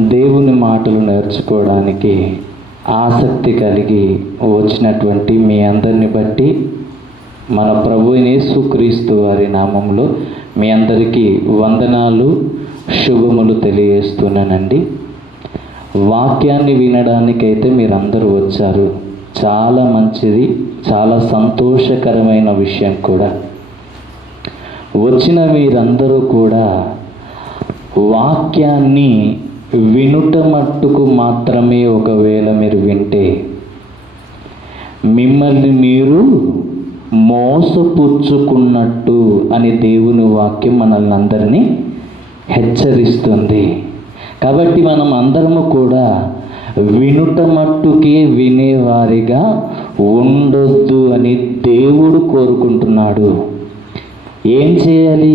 దేవుని మాటలు నేర్చుకోవడానికి ఆసక్తి కలిగి వచ్చినటువంటి మీ అందరిని బట్టి మన ప్రభువైన యేసుక్రీస్తు వారి నామంలో మీ అందరికీ వందనాలు, శుభములు తెలియజేస్తున్నానండి. వాక్యాన్ని వినడానికైతే మీరందరూ వచ్చారు, చాలా మంచిది, చాలా సంతోషకరమైన విషయం కూడా. వచ్చిన మీరందరూ కూడా వాక్యాన్ని వినుట మట్టుకు మాత్రమే ఒకవేళ మీరు వింటే మిమ్మల్ని మీరు మోసపుచ్చుకున్నట్టు అని దేవుని వాక్యం మనల్ని అందరినీ హెచ్చరిస్తుంది. కాబట్టి మనం అందరము కూడా వినుట మట్టుకే వినేవారిగా ఉండొద్దు అని దేవుడు కోరుకుంటున్నాడు. ఏం చేయాలి?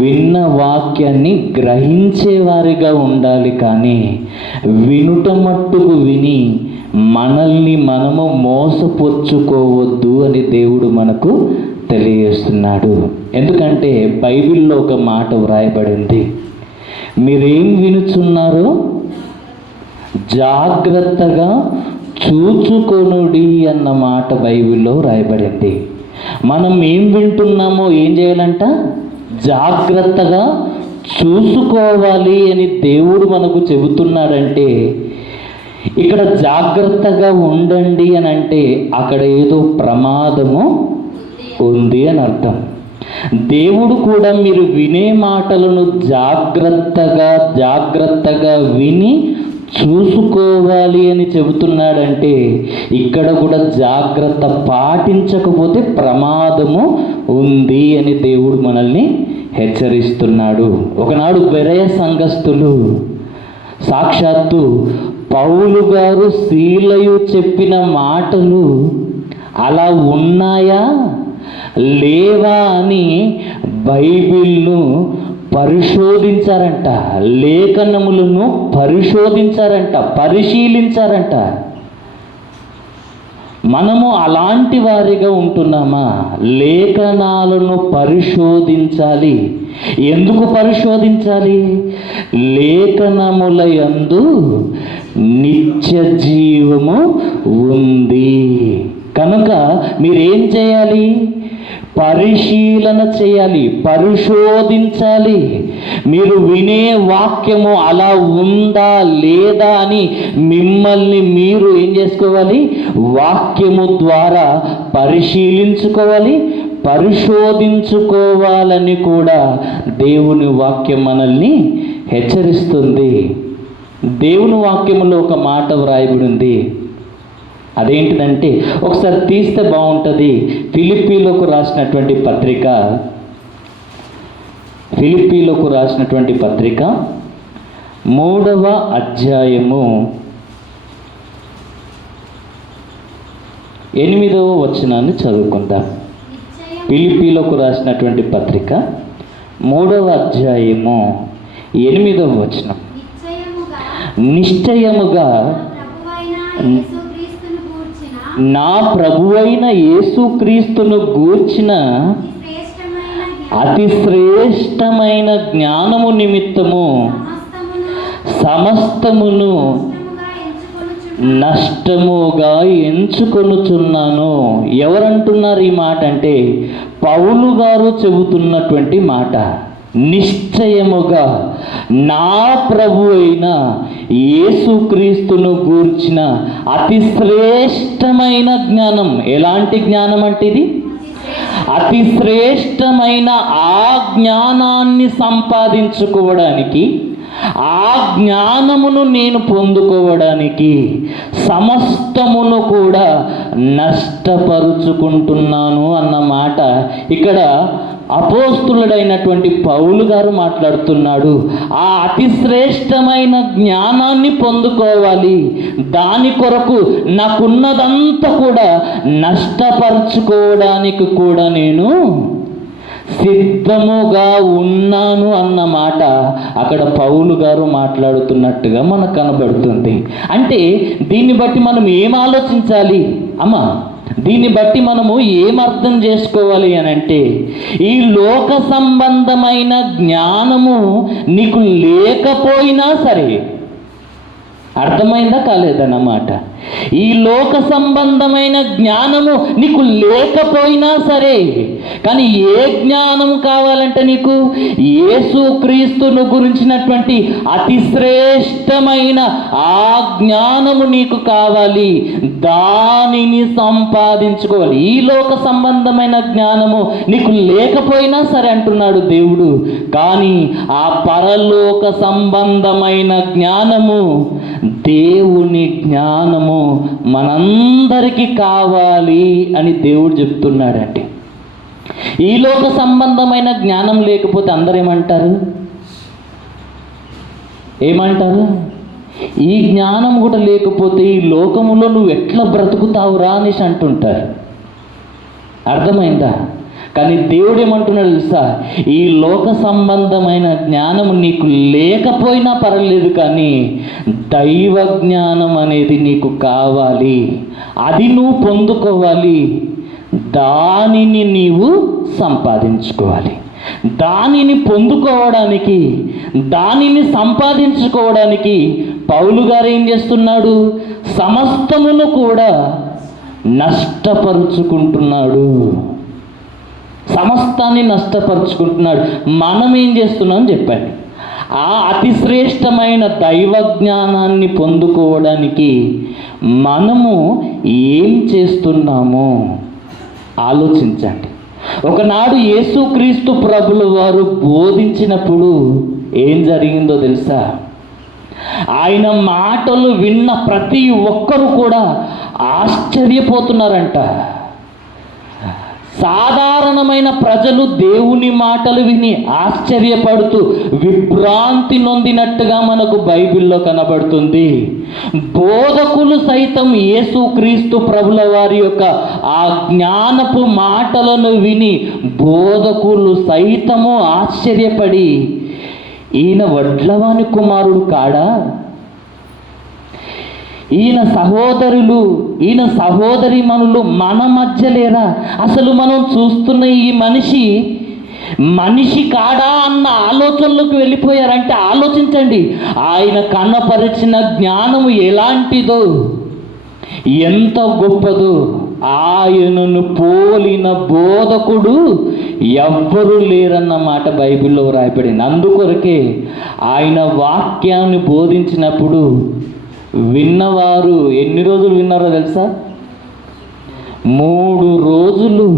విన్న వాక్యాన్ని గ్రహించేవారిగా ఉండాలి, కానీ వినుట మట్టుకు విని మనల్ని మనము మోసపుచ్చుకోవద్దు అని దేవుడు మనకు తెలియజేస్తున్నాడు. ఎందుకంటే బైబిల్లో ఒక మాట వ్రాయబడింది, మీరేం వినుచున్నారో జాగ్రత్తగా చూచుకొనుడి అన్న మాట బైబిల్లో రాయబడింది. మనం ఏం వింటున్నామో ఏం చేయాలంట? జాగ్రత్తగా చూసుకోవాలి అని దేవుడు మనకు చెబుతున్నాడంటే, ఇక్కడ జాగ్రత్తగా ఉండండి అని అంటే అక్కడ ఏదో ప్రమాదము ఉంది అని అర్థం. దేవుడు కూడా మీరు వినే మాటలను జాగ్రత్తగా విని చూసుకోవాలి అని చెబుతున్నాడంటే ఇక్కడ కూడా జాగ్రత్త పాటించకపోతే ప్రమాదము ఉంది అని దేవుడు మనల్ని హెచ్చరిస్తున్నాడు. ఒకనాడు బెరయ సంఘస్థులు సాక్షాత్తు పౌలు గారు శీలయు చెప్పిన మాటలు అలా ఉన్నాయా లేవా అని బైబిల్ను పరిశోధించారంట, లేఖనములను పరిశీలించారంట. మనము అలాంటి వారిగా ఉంటున్నామా? లేఖనాలను పరిశోధించాలి. ఎందుకు పరిశోధించాలి? లేఖనముల యందు నిత్య జీవము ఉంది కనుక మీరేం చేయాలి? పరిశీలన చేయాలి, పరిశోధించాలి. మీరు వినే వాక్యము అలా ఉందా లేదా అని మిమ్మల్ని మీరు ఏం చేసుకోవాలి? వాక్యము ద్వారా పరిశీలించుకోవాలి, పరిశోధించుకోవాలని కూడా దేవుని వాక్యం మనల్ని హెచ్చరిస్తుంది. దేవుని వాక్యములో ఒక మాట వ్రాయబడింది. అదేంటిదంటే, ఒకసారి తీస్తే బాగుంటుంది. ఫిలిప్పీలకు రాసినటువంటి పత్రిక 3వ అధ్యాయము 8వ వచనాన్ని చదువుకుందాం. ఫిలిప్పీలకు రాసినటువంటి పత్రిక 3వ అధ్యాయము 8వ వచనం. నిశ్చయముగా నా ప్రభువైన యేసుక్రీస్తును గూర్చిన అతి శ్రేష్టమైన జ్ఞానము నిమిత్తము సమస్తమును నష్టముగా ఎంచుకొనుచున్నాను. ఎవరంటున్నారు ఈ మాట అంటే పౌలు గారు చెబుతున్నటువంటి మాట. నిశ్చయముగా నా ప్రభు అయిన యేసుక్రీస్తును గూర్చిన అతి శ్రేష్టమైన జ్ఞానం. ఎలాంటి జ్ఞానం అంటే ఇది? అతి శ్రేష్టమైన ఆ జ్ఞానాన్ని సంపాదించుకోవడానికి, ఆ జ్ఞానమును నేను పొందుకోవడానికి సమస్తమును కూడా నష్టపరుచుకుంటున్నాను అన్న మాట ఇక్కడ అపోస్తులుడైనటువంటి పౌలు గారు మాట్లాడుతున్నాడు. ఆ అతి శ్రేష్టమైన జ్ఞానాన్ని పొందుకోవాలి, దాని కొరకు నాకున్నదంతా కూడా నష్టపరుచుకోవడానికి కూడా నేను సిద్ధముగా ఉన్నాను అన్న మాట అక్కడ పౌలు గారు మాట్లాడుతున్నట్టుగా మనకు కనబడుతుంది. అంటే దీన్ని బట్టి మనం ఏం ఆలోచించాలి? అమ్మా, దీన్ని బట్టి మనము ఏమర్థం చేసుకోవాలి అని అంటే, ఈ లోక సంబంధమైన జ్ఞానము నీకు లేకపోయినా సరే, అర్థమైందా కాలేదన్నమాట. ఈ లోక సంబంధమైన జ్ఞానము నీకు లేకపోయినా సరే, కానీ ఏ జ్ఞానం కావాలంటే నీకు యేసుక్రీస్తును గురించినటువంటి అతి శ్రేష్టమైన ఆ జ్ఞానము నీకు కావాలి. దానిని సంపాదించుకోవాలి. ఈ లోక సంబంధమైన జ్ఞానము నీకు లేకపోయినా సరే అంటున్నాడు దేవుడు, కానీ ఆ పరలోక సంబంధమైన జ్ఞానము, దేవుని జ్ఞానము మనందరికీ కావాలి అని దేవుడు చెప్తున్నాడండి. ఈ లోక సంబంధమైన జ్ఞానం లేకపోతే అందరూ ఏమంటారు? ఈ జ్ఞానం కూడా లేకపోతే ఈ లోకములో నువ్వు ఎట్లా బ్రతుకుతావురా అనేసి అంటుంటారు. అర్థమైందా? కానీ దేవుడు ఏమంటున్నాడు తెలుసా? ఈ లోక సంబంధమైన జ్ఞానం నీకు లేకపోయినా పర్వాలేదు, కానీ దైవ జ్ఞానం అనేది నీకు కావాలి. అది నువ్వు పొందుకోవాలి. దానిని నీవు సంపాదించుకోవాలి. దానిని పొందుకోవడానికి, దానిని సంపాదించుకోవడానికి పౌలు గారు ఏం చేస్తున్నాడు? సమస్తమును కూడా నష్టపరుచుకుంటున్నాడు. సమస్తాన్ని నష్టపరుచుకుంటున్నాడు. మనం ఏం చేస్తున్నాం చెప్పండి? ఆ అతి శ్రేష్టమైన దైవ జ్ఞానాన్ని పొందుకోవడానికి మనము ఏం చేస్తున్నామో ఆలోచించండి. ఒకనాడు యేసుక్రీస్తు ప్రభుల వారు బోధించినప్పుడు ఏం జరిగిందో తెలుసా? ఆయన మాటలు విన్న ప్రతి ఒక్కరు కూడా ఆశ్చర్యపోతున్నారంట. సాధారణమైన ప్రజలు దేవుని మాటలు విని ఆశ్చర్యపడుతూ విభ్రాంతి నొందినట్టుగా మనకు బైబిల్లో కనబడుతుంది. బోధకులు సైతం యేసుక్రీస్తు ప్రభుల వారి యొక్క ఆ జ్ఞానపు మాటలను విని బోధకులు సైతము ఆశ్చర్యపడి, ఈయన వడ్లవాని కుమారుడు కాడా? ఈయన సహోదరులు, ఈయన సహోదరీమణులు మన మధ్య లేరా? అసలు మనం చూస్తున్న ఈ మనిషి కాడా అన్న ఆలోచనలోకి వెళ్ళిపోయారంటే ఆలోచించండి. ఆయన కనపరిచిన జ్ఞానము ఎలాంటిదో, ఎంత గొప్పదో. ఆయనను పోలిన బోధకుడు ఎవ్వరూ లేరన్నమాట బైబిల్లో రాయబడింది. అందుకొరకే ఆయన వాక్యాన్ని బోధించినప్పుడు విన్నవారు ఎన్ని రోజులు విన్నారో తెలుసా? 3 రోజులు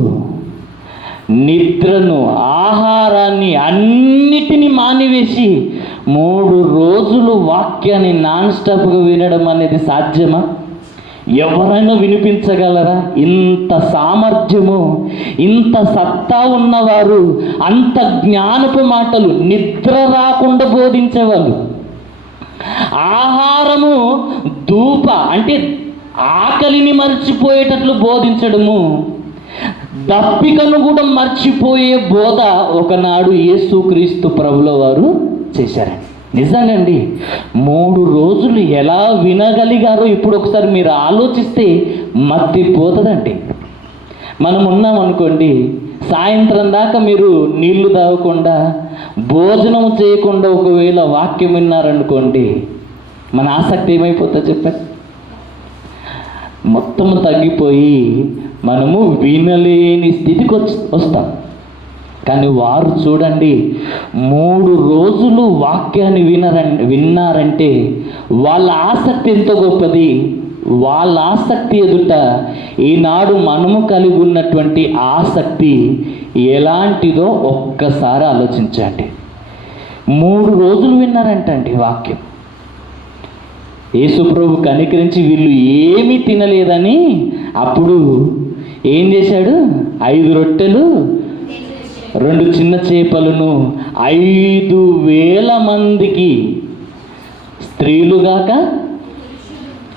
నిద్రను, ఆహారాన్ని అన్నిటినీ మానివేసి 3 రోజులు వాక్యాన్ని నాన్ స్టాప్గా వినడం అనేది సాధ్యమా? ఎవరైనా వినిపించగలరా? ఇంత సామర్థ్యము, ఇంత సత్తా ఉన్నవారు, అంత జ్ఞానపు మాటలు నిద్ర రాకుండా బోధించేవాళ్ళు. ఆహారము ధూప అంటే ఆకలిని మర్చిపోయేటట్లు బోధించడము, దప్పికను కూడా మర్చిపోయే బోధ ఒకనాడు యేసుక్రీస్తు ప్రభుల వారు చేశారండి. నిజంగాండి, 3 రోజులు ఎలా వినగలిగారో ఇప్పుడు ఒకసారి మీరు ఆలోచిస్తే మత్తిపోతుందండి. మనం ఉన్నాం అనుకోండి, సాయంత్రం దాకా మీరు నీళ్లు తాగకుండా, భోజనం చేయకుండా ఒకవేళ వాక్యం విన్నారనుకోండి, మన ఆసక్తి ఏమైపోతుందో చెప్పండి? మొత్తం తగ్గిపోయి మనము వినలేని స్థితికి వస్తాం. కానీ వారు చూడండి, 3 రోజులు వాక్యాన్ని విన్నారంటే వాళ్ళ ఆసక్తి ఎంత గొప్పది. వాళ్ళ ఆసక్తి ఎదుట ఈనాడు మనము కలిగి ఉన్నటువంటి ఆసక్తి ఎలాంటిదో ఒక్కసారి ఆలోచించండి. 3 రోజులు విన్నారంటండి వాక్యం. యేసుప్రభు కనికరించి వీళ్ళు ఏమీ తినలేదని అప్పుడు ఏం చేశాడు? 5 రొట్టెలు 2 చిన్న చేపలను 5,000 మందికి, స్త్రీలుగాక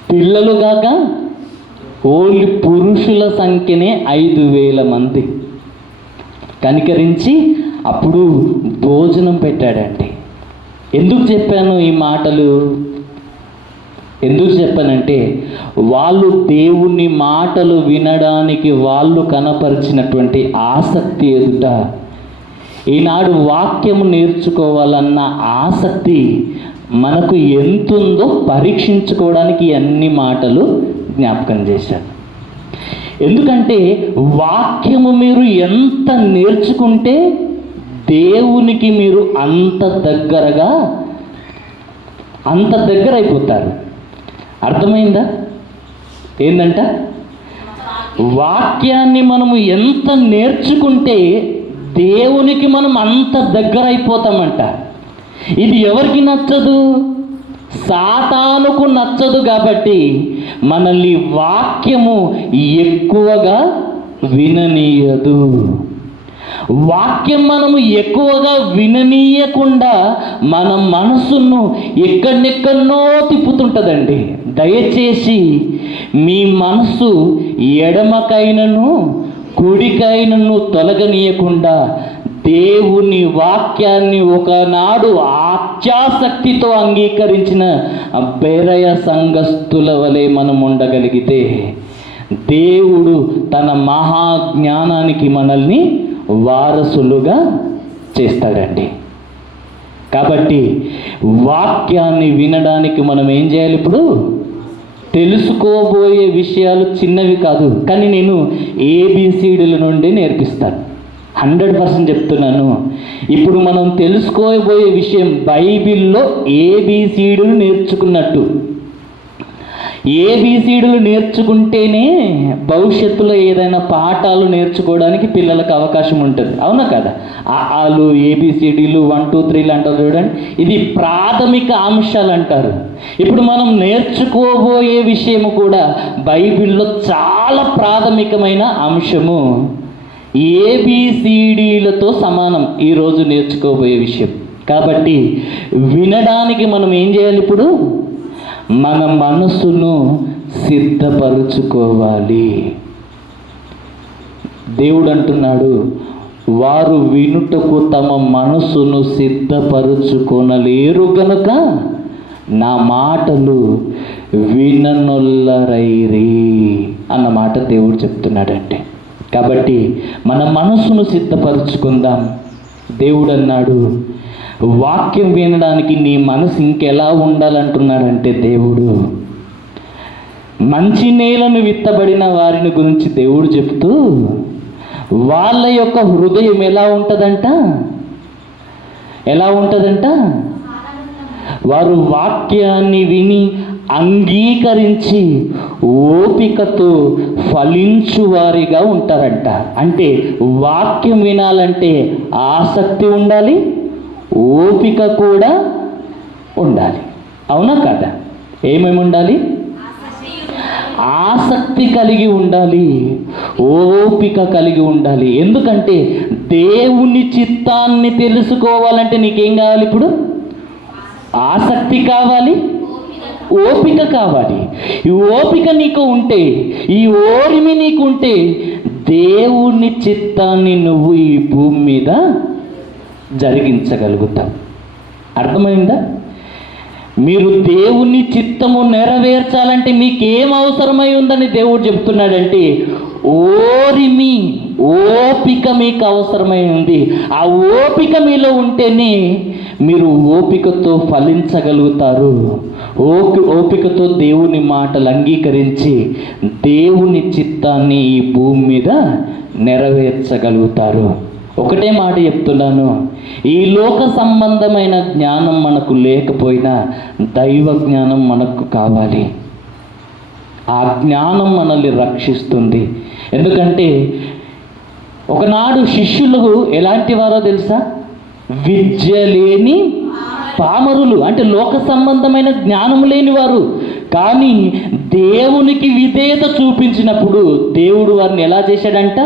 పిల్లలుగాక ఓన్లీ పురుషుల సంఖ్యనే 5,000 మంది కనికరించి అప్పుడు భోజనం పెట్టాడండి. ఎందుకు చెప్పాను ఈ మాటలు? ఎందుకు చెప్పానంటే వాళ్ళు దేవుని మాటలు వినడానికి వాళ్ళు కనపరిచినటువంటి ఆసక్తి ఎదుట ఈనాడు వాక్యము నేర్చుకోవాలన్న ఆసక్తి మనకు ఎంతుందో పరీక్షించుకోవడానికి అన్ని మాటలు జ్ఞాపకం చేశాను. ఎందుకంటే వాక్యము మీరు ఎంత నేర్చుకుంటే దేవునికి మీరు అంత దగ్గర అయిపోతారు. అర్థమైందా? ఏందంట? వాక్యాన్ని మనము ఎంత నేర్చుకుంటే దేవునికి మనం అంత దగ్గర అయిపోతామంట. ఇది ఎవరికి నచ్చదు? సాతానుకు నచ్చదు. కాబట్టి మనల్ని వాక్యము ఎక్కువగా విననీయదు. వాక్యం మనము ఎక్కువగా విననీయకుండా మన మనసును ఎక్కడెక్కడనో తిప్పుతుంటుందండి. దయచేసి మీ మనసు ఎడమకైనను కుడికైనను తొలగనీయకుండా దేవుని వాక్యాన్ని ఒకనాడు అత్యాసక్తితో అంగీకరించిన బెరయ సంఘస్థుల వలె మనం ఉండగలిగితే దేవుడు తన మహాజ్ఞానానికి మనల్ని వారసులుగా చేస్తాడండి. కాబట్టి వాక్యాన్ని వినడానికి మనం ఏం చేయాలి? ఇప్పుడు తెలుసుకోబోయే విషయాలు చిన్నవి కాదు, కానీ నేను ABCDల నుండి నేర్పిస్తాను. 100% చెప్తున్నాను. ఇప్పుడు మనం తెలుసుకోబోయే విషయం బైబిల్లో ABCDలు నేర్చుకున్నట్టు. ABCDలు నేర్చుకుంటేనే భవిష్యత్తులో ఏదైనా పాఠాలు నేర్చుకోవడానికి పిల్లలకు అవకాశం ఉంటుంది. అవునా కదా? ఆలు ABCDలు 1 2 3 అంటారు చూడండి. ఇది ప్రాథమిక అంశాలు అంటారు. ఇప్పుడు మనం నేర్చుకోబోయే విషయము కూడా బైబిల్లో చాలా ప్రాథమికమైన అంశము. ABCDలతో సమానం ఈరోజు నేర్చుకోబోయే విషయం. కాబట్టి వినడానికి మనం ఏం చేయాలి? ఇప్పుడు మన మనసును సిద్ధపరుచుకోవాలి. దేవుడు అంటున్నాడు, వారు వినుటకు తమ మనసును సిద్ధపరుచుకొనలేరు గనుక నా మాటలు విననొల్లరైరి అన్న మాట దేవుడు చెప్తున్నాడంటే. కాబట్టి మన మనసును సిద్ధపరుచుకుందాం. దేవుడు అన్నాడు, వాక్యం వినడానికి నీ మనసు ఇంకెలా ఉండాలంటున్నాడంటే దేవుడు మంచి నేలను విత్తబడిన వారిని గురించి దేవుడు చెప్తూ వాళ్ళ యొక్క హృదయం ఎలా ఉంటుందంట? వారు వాక్యాన్ని విని అంగీకరించి ఓపికతో ఫలించువారిగా ఉంటారంట. అంటే వాక్యం వినాలంటే ఆసక్తి ఉండాలి, ఓపిక కూడా ఉండాలి. అవునా కదా? ఏమేమి ఉండాలి? ఆసక్తి కలిగి ఉండాలి, ఓపిక కలిగి ఉండాలి. ఎందుకంటే దేవుని చిత్తాన్ని తెలుసుకోవాలంటే నీకేం కావాలి? ఇప్పుడు ఆసక్తి కావాలి, ఓపిక కావాలి. ఈ ఓపిక నీకు ఉంటే, ఈ ఓర్మి నీకు ఉంటే దేవుని చిత్తాన్ని నువ్వు ఈ భూమి మీద జరిగించగలుగుతావు. అర్థమైందా? మీరు దేవుని చిత్తము నెరవేర్చాలంటే మీకేం అవసరమై ఉందని దేవుడు చెప్తున్నాడంటే ఓరిమి, ఓపిక మీకు అవసరమై ఉంది. ఆ ఓపిక మీలో ఉంటేనే మీరు ఓపికతో ఫలించగలుగుతారు. ఓపికతో దేవుని మాటలు అంగీకరించి దేవుని చిత్తాన్ని ఈ భూమి మీద నెరవేర్చగలుగుతారు. ఒకటే మాట చెప్తున్నాను, ఈ లోక సంబంధమైన జ్ఞానం మనకు లేకపోయినా దైవ జ్ఞానం మనకు కావాలి. ఆ జ్ఞానం మనల్ని రక్షిస్తుంది. ఎందుకంటే ఒకనాడు శిష్యులు ఎలాంటి వారో తెలుసా? విద్య లేని పామరులు, అంటే లోక సంబంధమైన జ్ఞానం లేని వారు. కానీ దేవునికి విధేయత చూపించినప్పుడు దేవుడు వారిని ఎలా చేశాడంట?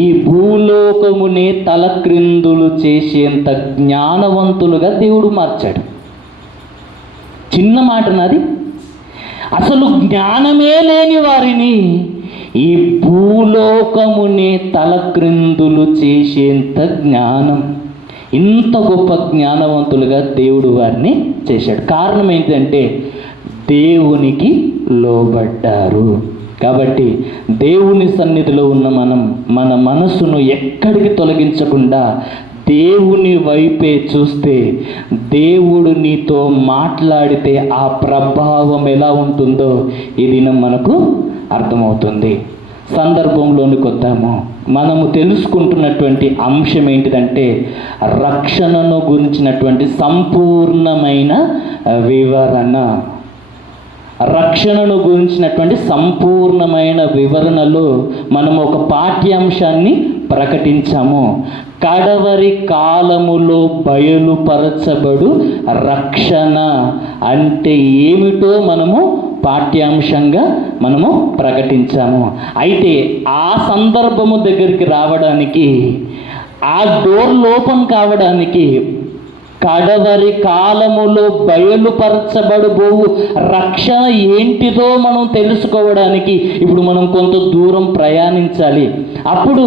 ఈ భూలోకమునే తలక్రిందులు చేసేంత జ్ఞానవంతులుగా దేవుడు మార్చాడు. చిన్న మాట నాది. అసలు జ్ఞానమే లేని వారిని ఈ భూలోకమునే తలక్రిందులు చేసేంత జ్ఞానం, ఇంత గొప్ప జ్ఞానవంతులుగా దేవుడు వారిని చేశాడు. కారణం ఏంటంటే దేవునికి లోబడ్డారు. కాబట్టి దేవుని సన్నిధిలో ఉన్న మనం మన మనసును ఎక్కడికి తొలగించకుండా దేవుని వైపే చూస్తే, దేవుడు నీతో మాట్లాడితే ఆ ప్రభావం ఎలా ఉంటుందో ఈ దినం మనకు అర్థమవుతుంది. సందర్భంలోనికి వద్దాము. మనము తెలుసుకుంటున్నటువంటి అంశం ఏంటిదంటే రక్షణను గురించినటువంటి సంపూర్ణమైన వివరణ. రక్షణను గురించినటువంటి సంపూర్ణమైన వివరణలో మనం ఒక పాఠ్యాంశాన్ని ప్రకటించాము. కడవరి కాలములో బయలుపరచబడు రక్షణ అంటే ఏమిటో మనము పాఠ్యాంశంగా మనము ప్రకటించాము. అయితే ఆ సందర్భము దగ్గరికి రావడానికి, ఆ డోర్ ఓపెన్ కావడానికి, కడవరి కాలములో బయలుపరచబడబోవు రక్షణ ఏంటిదో మనం తెలుసుకోవడానికి ఇప్పుడు మనం కొంత దూరం ప్రయాణించాలి. అప్పుడు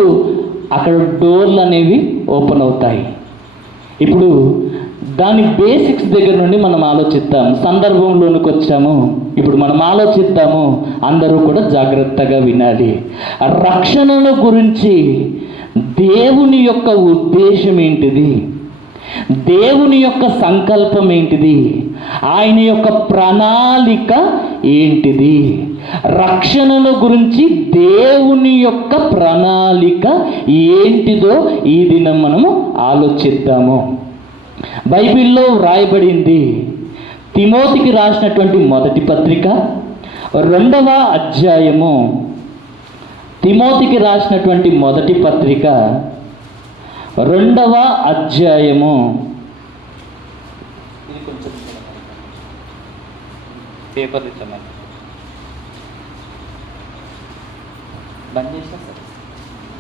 అక్కడ డోర్లు అనేవి ఓపెన్ అవుతాయి. ఇప్పుడు దాని బేసిక్స్ దగ్గర నుండి మనం ఆలోచిద్దాం. సందర్భంలోనికి వచ్చాము, ఇప్పుడు మనం ఆలోచిద్దాము. అందరూ కూడా జాగ్రత్తగా వినాలి. రక్షణను గురించి దేవుని యొక్క ఉద్దేశం ఏంటిది, దేవుని యొక్క సంకల్పం ఏంటిది, ఆయన యొక్క ప్రణాళిక ఏంటిది, రక్షణను గురించి దేవుని యొక్క ప్రణాళిక ఏంటిదో ఈ దినం మనము ఆలోచిద్దాము. బైబిల్లో వ్రాయబడింది. తిమోతికి రాసినటువంటి మొదటి పత్రిక 2వ అధ్యాయము. తిమోతికి రాసినటువంటి మొదటి పత్రిక 2వ అధ్యాయము.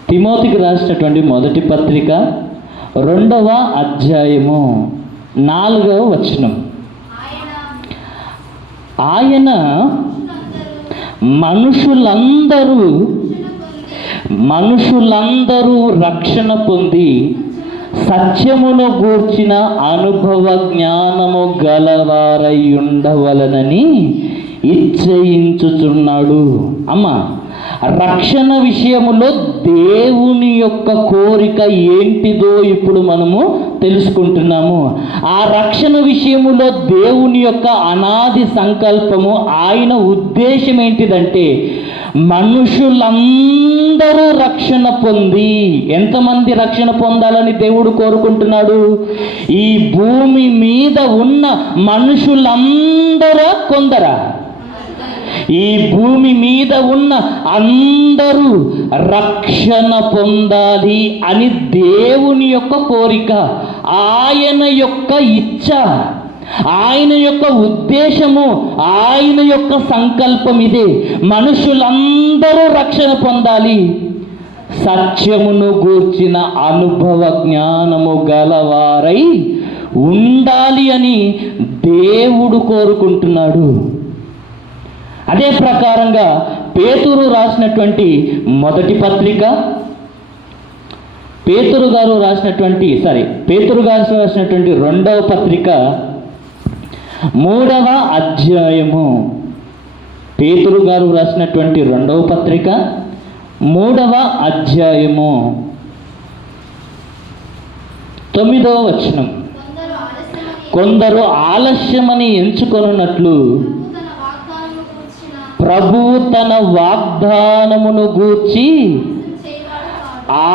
తిమోతికి రాసినటువంటి మొదటి పత్రిక 2వ అధ్యాయము 4వ వచనం. ఆయన మనుషులందరూ రక్షణ పొంది సత్యమును గూర్చిన అనుభవ జ్ఞానము గలవారై ఉండవలనని ఇచ్చయించుచున్నాడు. అమ్మా, రక్షణ విషయములో దేవుని యొక్క కోరిక ఏంటిదో ఇప్పుడు మనము తెలుసుకుంటున్నాము. ఆ రక్షణ విషయములో దేవుని యొక్క అనాది సంకల్పము, ఆయన ఉద్దేశం ఏంటిదంటే మనుషులందరూ రక్షణ పొంది. ఎంతమంది రక్షణ పొందాలని దేవుడు కోరుకుంటున్నాడు? ఈ భూమి మీద ఉన్న మనుషులందరూ కొందరా? ఈ భూమి మీద ఉన్న అందరూ రక్షణ పొందాలి అని దేవుని యొక్క కోరిక, ఆయన యొక్క ఇచ్చ, ఆయన యొక్క ఉద్దేశము, ఆయన యొక్క సంకల్పం ఇదే. మనుషులందరూ రక్షణ పొందాలి, సత్యమును గూర్చిన అనుభవ జ్ఞానము గలవారై ఉండాలి అని దేవుడు కోరుకుంటున్నాడు. అదే ప్రకారంగా పేతురు రాసినటువంటి మొదటి పత్రిక, పేతురు గారు రాసినటువంటి 2వ పత్రిక 3వ అధ్యాయము. పేతురు గారు రాసినటువంటి 2వ పత్రిక 3వ అధ్యాయము 9వ వచనం. కొందరు ఆలస్యమని ఎంచుకొనున్నట్లు ప్రభువు తన వాగ్దానమును గూర్చి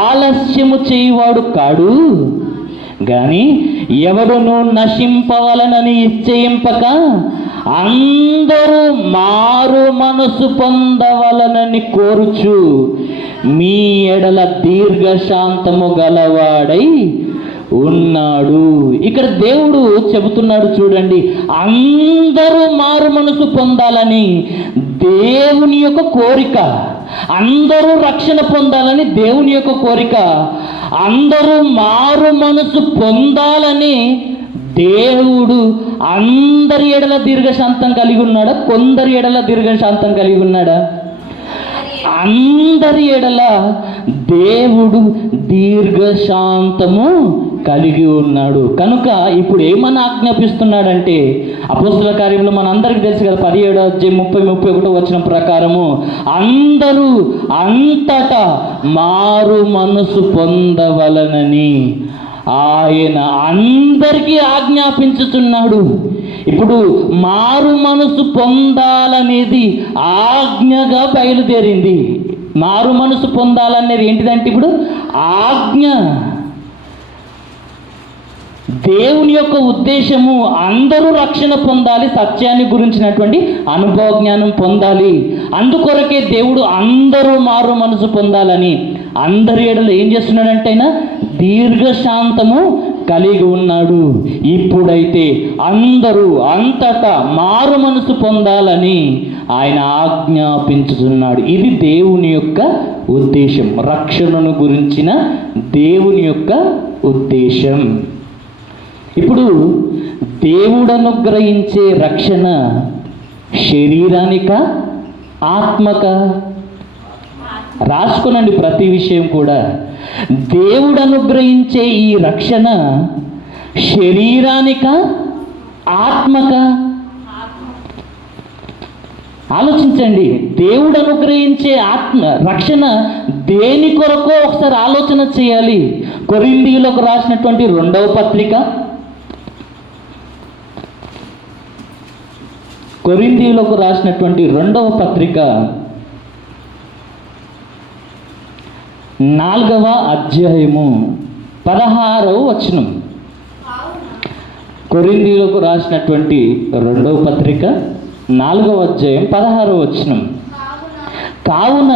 ఆలస్యము చేయువాడు కాడు, గాని ఎవడును నశింపవలనని ఇచ్చయింపక అందరూ మారు మనసు పొందవలనని కోరుచు మీ ఎడల దీర్ఘశాంతము గలవాడై ఉన్నాడు. ఇక్కడ దేవుడు చెబుతున్నాడు చూడండి, అందరూ మారు మనసు పొందాలని దేవుని యొక్క కోరిక, అందరూ రక్షణ పొందాలని దేవుని యొక్క కోరిక, అందరూ మారు మనసు పొందాలని దేవుడు అందరి ఎడల దీర్ఘశాంతం కలిగి ఉన్నాడా? కొందరి ఎడల దీర్ఘశాంతం కలిగి ఉన్నాడా? అందరి ఎడల దేవుడు దీర్ఘశాంతము కలిగి ఉన్నాడు. కనుక ఇప్పుడు ఏమని ఆజ్ఞాపిస్తున్నాడంటే, అపోస్తుల కార్యంలో మనందరికీ తెలుసు కదా, 17:30-31 ప్రకారము అందరూ అంతటా మారు మనసు పొందవలనని ఆయన అందరికీ ఆజ్ఞాపించుతున్నాడు. ఇప్పుడు మారు మనసు పొందాలనేది ఆజ్ఞగా బయలుదేరింది. మారు మనసు పొందాలనేది ఏంటిదంటే ఇప్పుడు ఆజ్ఞ. దేవుని యొక్క ఉద్దేశము అందరూ రక్షణ పొందాలి, సత్యాన్ని గురించినటువంటి అనుభవ జ్ఞానం పొందాలి. అందుకొరకే దేవుడు అందరూ మారు మనసు పొందాలని అందరి ఎడలో ఏం చేస్తున్నాడంటే ఆయన దీర్ఘశాంతము కలిగి ఉన్నాడు. ఇప్పుడైతే అందరూ అంతటా మారు మనసు పొందాలని ఆయన ఆజ్ఞాపించుతున్నాడు. ఇది దేవుని యొక్క ఉద్దేశం, రక్షణను గురించిన దేవుని యొక్క ఉద్దేశం. ఇప్పుడు దేవుడు అనుగ్రహించే రక్షణ శరీరానిక, ఆత్మక? రాసుకునండి ప్రతి విషయం కూడా. దేవుడు అనుగ్రహించే ఈ రక్షణ శరీరానిక, ఆత్మక? ఆలోచించండి. దేవుడు అనుగ్రహించే రక్షణ దేని కొరకో ఒకసారి ఆలోచన చేయాలి. కొరింథీయులకు రాసినటువంటి 2వ పత్రిక, కొరింథీయులకు రాసినటువంటి 2వ పత్రిక 4వ అధ్యాయము 16వ వచనం. కొరింథీయులకు రాసినటువంటి 2వ పత్రిక 4వ అధ్యాయం 16వ వచనం. కావున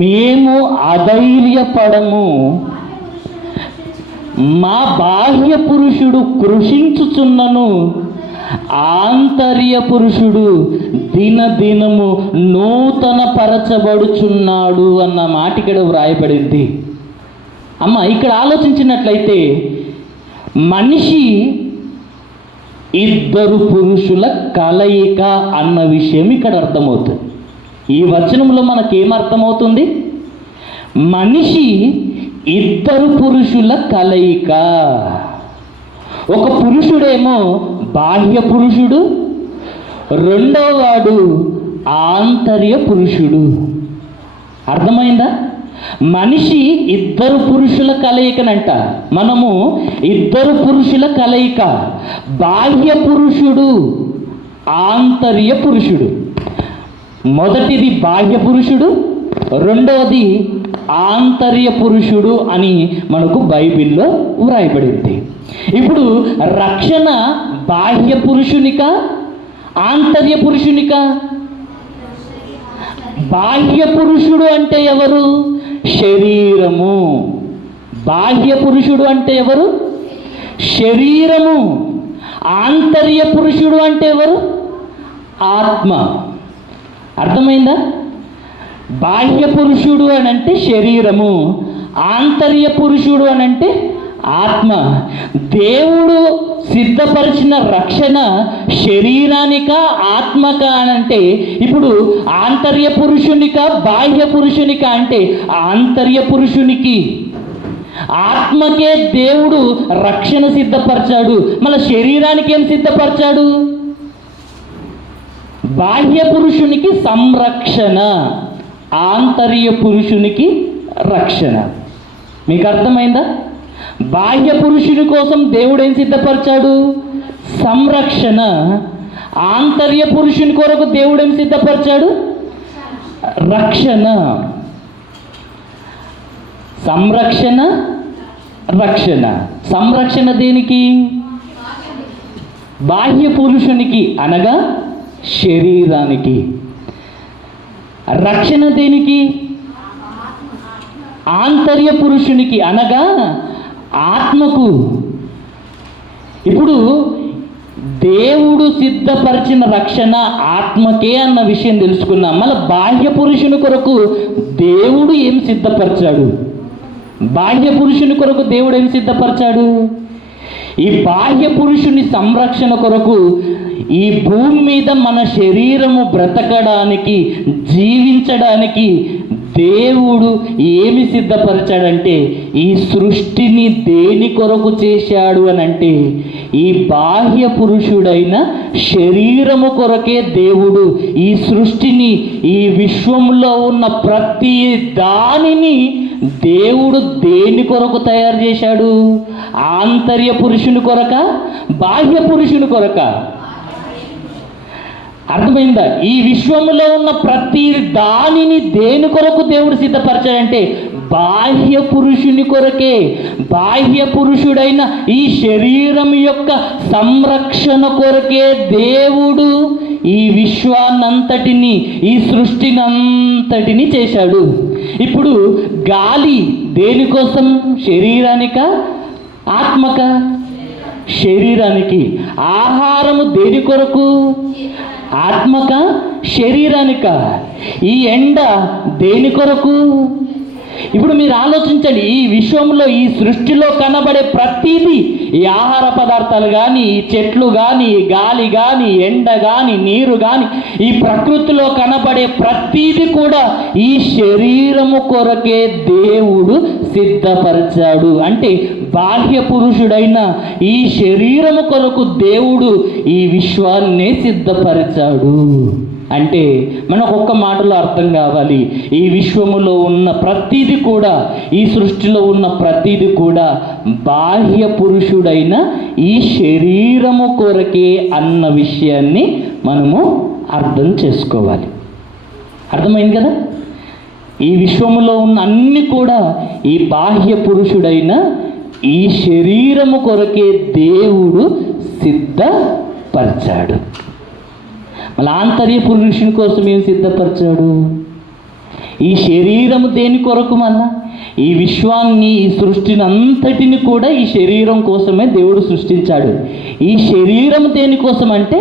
మేము అధైర్యపడము, మా బాహ్య పురుషుడు కృషించుచున్నను, ఆంతర్య పురుషుడు దినదినము నూతన పరచబడుచున్నాడు అన్న మాట ఇక్కడ వ్రాయబడింది. అమ్మ, ఇక్కడ ఆలోచించినట్లయితే మనిషి ఇద్దరు పురుషుల కలయిక అన్న విషయం ఇక్కడ అర్థమవుతుంది. ఈ వచనంలో మనకేమర్థమవుతుంది? మనిషి ఇద్దరు పురుషుల కలయిక. ఒక పురుషుడేమో బాహ్య పురుషుడు, రెండవ వాడు ఆంతర్య పురుషుడు. అర్థమైందా? మనిషి ఇద్దరు పురుషుల కలయికనంట. మనము ఇద్దరు పురుషుల కలయిక, బాహ్య పురుషుడు, ఆంతర్య పురుషుడు. మొదటిది బాహ్య పురుషుడు, రెండవది ఆంతర్య పురుషుడు అని మనకు బైబిల్లో వ్రాయబడింది. ఇప్పుడు రక్షణ బాహ్య పురుషునిక, ఆంతర్య పురుషునిక? బాహ్య పురుషుడు అంటే ఎవరు? శరీరము. బాహ్య పురుషుడు అంటే ఎవరు? శరీరము. ఆంతర్య పురుషుడు అంటే ఎవరు? ఆత్మ. అర్థమైందా? బాహ్య పురుషుడు అని అంటే శరీరము, ఆంతర్య పురుషుడు అని అంటే ఆత్మ. దేవుడు సిద్ధపరిచిన రక్షణ శరీరానిక, ఆత్మక అని అంటే ఇప్పుడు ఆంతర్య పురుషునిక, బాహ్య పురుషునిక అంటే ఆంతర్య పురుషునికి, ఆత్మకే దేవుడు రక్షణ సిద్ధపరిచాడు. మళ్ళీ శరీరానికి ఏం సిద్ధపరిచాడు? బాహ్య పురుషునికి సంరక్షణ, ఆంతర్య పురుషునికి రక్షణ. మీకు అర్థమైందా? బాహ్య పురుషుని కోసం దేవుడు ఏం సిద్ధపరిచాడు? సంరక్షణ. ఆంతర్య పురుషుని కొరకు దేవుడు ఏం సిద్ధపరిచాడు? రక్షణ. సంరక్షణ, రక్షణ. సంరక్షణ దేనికి? బాహ్య పురుషునికి అనగా శరీరానికి. రక్షణ దేనికి? ఆంతర్య పురుషునికి అనగా ఆత్మకు. ఇప్పుడు దేవుడు సిద్ధపరిచిన రక్షణ ఆత్మకే అన్న విషయం తెలుసుకున్నాం. మళ్ళీ బాహ్య పురుషుని కొరకు దేవుడు ఏం సిద్ధపరిచాడు? బాహ్య పురుషుని కొరకు దేవుడు ఏం సిద్ధపరిచాడు? ఈ బాహ్య పురుషుని సంరక్షణ కొరకు ఈ భూమి మీద మన శరీరము బ్రతకడానికి, జీవించడానికి దేవుడు ఏమి సిద్ధపరిచాడంటే ఈ సృష్టిని దేని కొరకు చేశాడు అని అంటే ఈ బాహ్య పురుషుడైన శరీరము కొరకే దేవుడు ఈ సృష్టిని, ఈ విశ్వంలో ఉన్న ప్రతి దానిని దేవుడు దేని కొరకు తయారు చేశాడు? ఆంతర్య పురుషుని కొరక, బాహ్య పురుషుని కొరక? అర్థమైందా? ఈ విశ్వంలో ఉన్న ప్రతి దానిని దేని కొరకు దేవుడు సిద్ధపరచాడంటే బాహ్య పురుషుని కొరకే. బాహ్య పురుషుడైన ఈ శరీరం యొక్క సంరక్షణ కొరకే దేవుడు ఈ విశ్వాన్నంతటిని, ఈ సృష్టినంతటిని చేశాడు. ఇప్పుడు గాలి దేనికోసం? శరీరానిక, ఆత్మక? శరీరానికి. ఆహారము దేని కొరకు? ఆత్మక, శరీరానిక? ఈ ఎండ దేని కొరకు? ఇప్పుడు మీరు ఆలోచించండి, ఈ విశ్వంలో, ఈ సృష్టిలో కనబడే ప్రతిదీ, ఈ ఆహార పదార్థాలు కానీ, ఈ చెట్లు కానీ, ఈ గాలి కానీ, ఎండ కానీ, నీరు కానీ, ఈ ప్రకృతిలో కనబడే ప్రతిదీ కూడా ఈ శరీరము కొరకే దేవుడు సిద్ధపరిచాడు. అంటే బాహ్య పురుషుడైన ఈ శరీరము కొరకు దేవుడు ఈ విశ్వాన్నే సిద్ధపరిచాడు. అంటే మనకు ఒక్క మాటలో అర్థం కావాలి, ఈ విశ్వములో ఉన్న ప్రతిదీ కూడా, ఈ సృష్టిలో ఉన్న ప్రతిదీ కూడా బాహ్య పురుషుడైన ఈ శరీరము కొరకే అన్న విషయాన్ని మనము అర్థం చేసుకోవాలి. అర్థమైంది కదా? ఈ విశ్వములో ఉన్న అన్ని కూడా ఈ బాహ్య పురుషుడైన ఈ శరీరము కొరకే దేవుడు సిద్ధపరిచాడు. మళ్ళీ ఆంతర్య పురుషుని కోసం ఏం సిద్ధపరిచాడు? ఈ శరీరము దేని కొరకు? మళ్ళా ఈ విశ్వాన్ని, ఈ సృష్టిని అంతటిని కూడా ఈ శరీరం కోసమే దేవుడు సృష్టించాడు. ఈ శరీరం దేనికోసం అంటే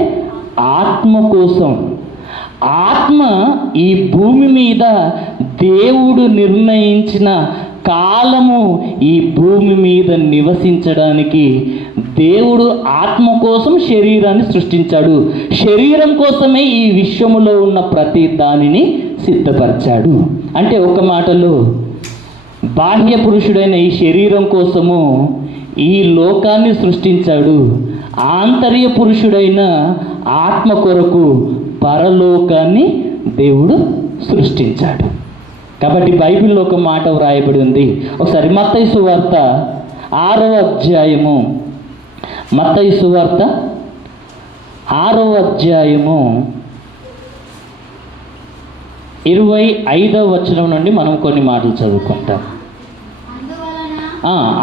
ఆత్మ కోసం. ఆత్మ ఈ భూమి మీద దేవుడు నిర్ణయించిన కాలము ఈ భూమి మీద నివసించడానికి దేవుడు ఆత్మ కోసం శరీరాన్ని సృష్టించాడు. శరీరం కోసమే ఈ విశ్వములో ఉన్న ప్రతి దానిని సిద్ధపరిచాడు. అంటే ఒక మాటలో బాహ్య పురుషుడైన ఈ శరీరం కోసము ఈ లోకాన్ని సృష్టించాడు. ఆంతర్య పురుషుడైన ఆత్మ కొరకు పరలోకాన్ని దేవుడు సృష్టించాడు. కాబట్టి బైబిల్లో ఒక మాట వ్రాయబడి ఉంది. ఒకసారి మత్తయి సువార్త 6వ అధ్యాయము, మత్తయి సువార్త 6వ అధ్యాయము 25వ వచనం నుండి మనం కొన్ని మాటలు చదువుకుంటాం.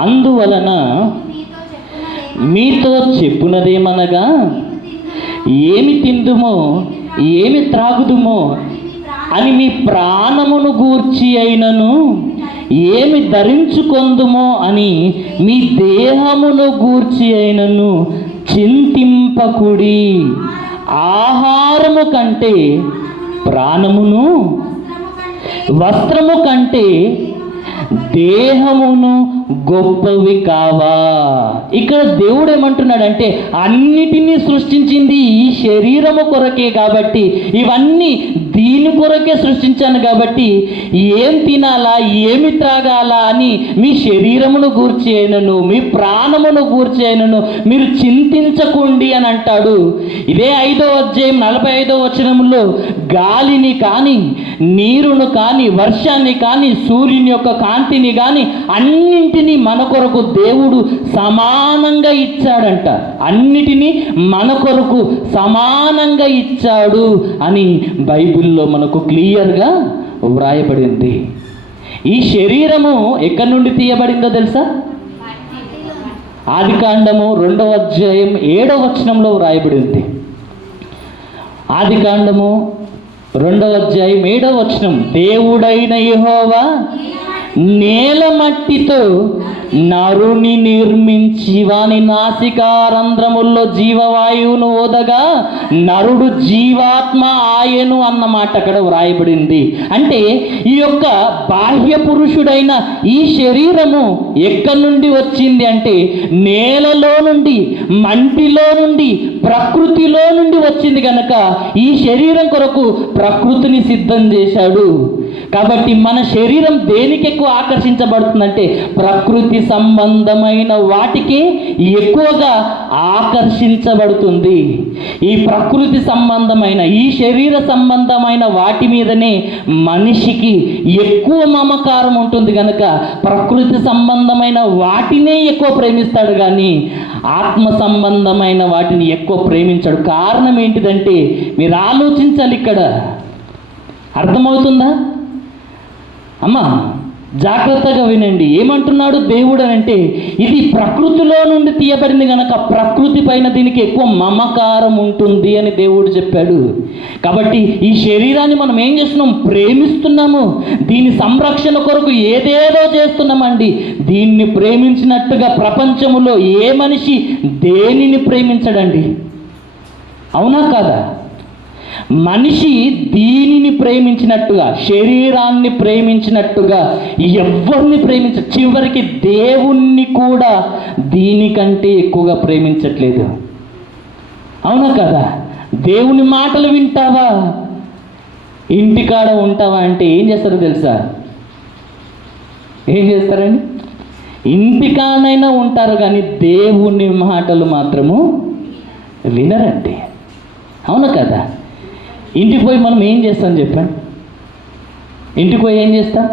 అందువలన మీతో చెప్పునదేమనగా, ఏమి తిందుమో ఏమి త్రాగుదుమో అని మీ ప్రాణమును గూర్చి అయినను, ఏమి ధరించుకొందుమో అని మీ దేహమును గూర్చి అయినను చింతింపకుడి. ఆహారము కంటే ప్రాణమును, వస్త్రము కంటే దేహమును గొప్పవి కావా? ఇక్కడ దేవుడు ఏమంటున్నాడంటే అన్నిటినీ సృష్టించింది ఈ శరీరము కొరకే కాబట్టి, ఇవన్నీ దీని కొరకే సృష్టించాను కాబట్టి ఏం తినాలా, ఏమి త్రాగాలా అని మీ శరీరమును గూర్చి అయినను, మీ ప్రాణమును గూర్చి అయినను మీరు చింతించకండి అని అంటాడు. ఇదే 5వ అధ్యాయం 45వ వచనంలో గాలిని కానీ, నీరును కానీ, వర్షాన్ని కానీ, సూర్యుని యొక్క కాంతిని కానీ అన్నింటినీ మన కొరకు దేవుడు సమానంగా ఇచ్చాడంట. అన్నిటినీ మన కొరకు సమానంగా ఇచ్చాడు అని బైబిల్లో మనకు క్లియర్గా వ్రాయబడింది. ఈ శరీరము ఎక్కడి నుండి తీయబడిందో తెలుసా? ఆదికాండము 2వ అధ్యాయం 7వ వచనంలో వ్రాయబడింది. ఆదికాండము 2వ అధ్యాయం 7వ వచనం, దేవుడైన యెహోవా నేల మట్టితో నరుని నిర్మించి వాని నాసికారంధ్రముల్లో జీవవాయువును ఓదగా నరుడు జీవాత్మ ఆయను అన్నమాట అక్కడ వ్రాయబడింది. అంటే ఈ యొక్క బాహ్య పురుషుడైన ఈ శరీరము ఎక్కడి నుండి వచ్చింది అంటే నేలలో నుండి, మంటిలో నుండి, ప్రకృతిలో నుండి వచ్చింది కనుక ఈ శరీరం కొరకు ప్రకృతిని సిద్ధం చేశాడు. కాబట్టి మన శరీరం దేనికి ఎక్కువ ఆకర్షించబడుతుందంటే ప్రకృతి సంబంధమైన వాటికి ఎక్కువగా ఆకర్షించబడుతుంది. ఈ ప్రకృతి సంబంధమైన, ఈ శరీర సంబంధమైన వాటి మీదనే మనిషికి ఎక్కువ మమకారం ఉంటుంది కనుక ప్రకృతి సంబంధమైన వాటినే ఎక్కువ ప్రేమిస్తాడు కానీ ఆత్మ సంబంధమైన వాటిని ఎక్కువ ప్రేమించాడు. కారణం ఏంటిదంటే మీరు ఆలోచించాలి. ఇక్కడ అర్థమవుతుందా అమ్మా? జాగ్రత్తగా వినండి. ఏమంటున్నాడు దేవుడు అంటే, ఇది ప్రకృతిలో నుండి తీయబడింది కనుక ప్రకృతి పైన దీనికి ఎక్కువ మమకారం ఉంటుంది అని దేవుడు చెప్పాడు. కాబట్టి ఈ శరీరాన్ని మనం ఏం చేస్తున్నాం? ప్రేమిస్తున్నాము. దీని సంరక్షణ కొరకు ఏదేదో చేస్తున్నామండి. దీన్ని ప్రేమించినట్టుగా ప్రపంచంలో ఏ మనిషి దేనిని ప్రేమించడండి? అవునా కాదా? మనిషి దీనిని ప్రేమించినట్టుగా, శరీరాన్ని ప్రేమించినట్టుగా ఎవరిని ప్రేమించ, చివరికి దేవుణ్ణి కూడా దీనికంటే ఎక్కువగా ప్రేమించట్లేదు. అవునా కదా? దేవుని మాటలు వింటావా, ఇంటికాడ ఉంటావా అంటే ఏం చేస్తారో తెలుసా? ఏం చేస్తారండి? ఇంటికాడైనా ఉంటారు కానీ దేవుని మాటలు మాత్రము వినరండి. అవును కదా? ఇంటికి పోయి మనం ఏం చేస్తాం చెప్పండి? ఇంటికి పోయి ఏం చేస్తాం?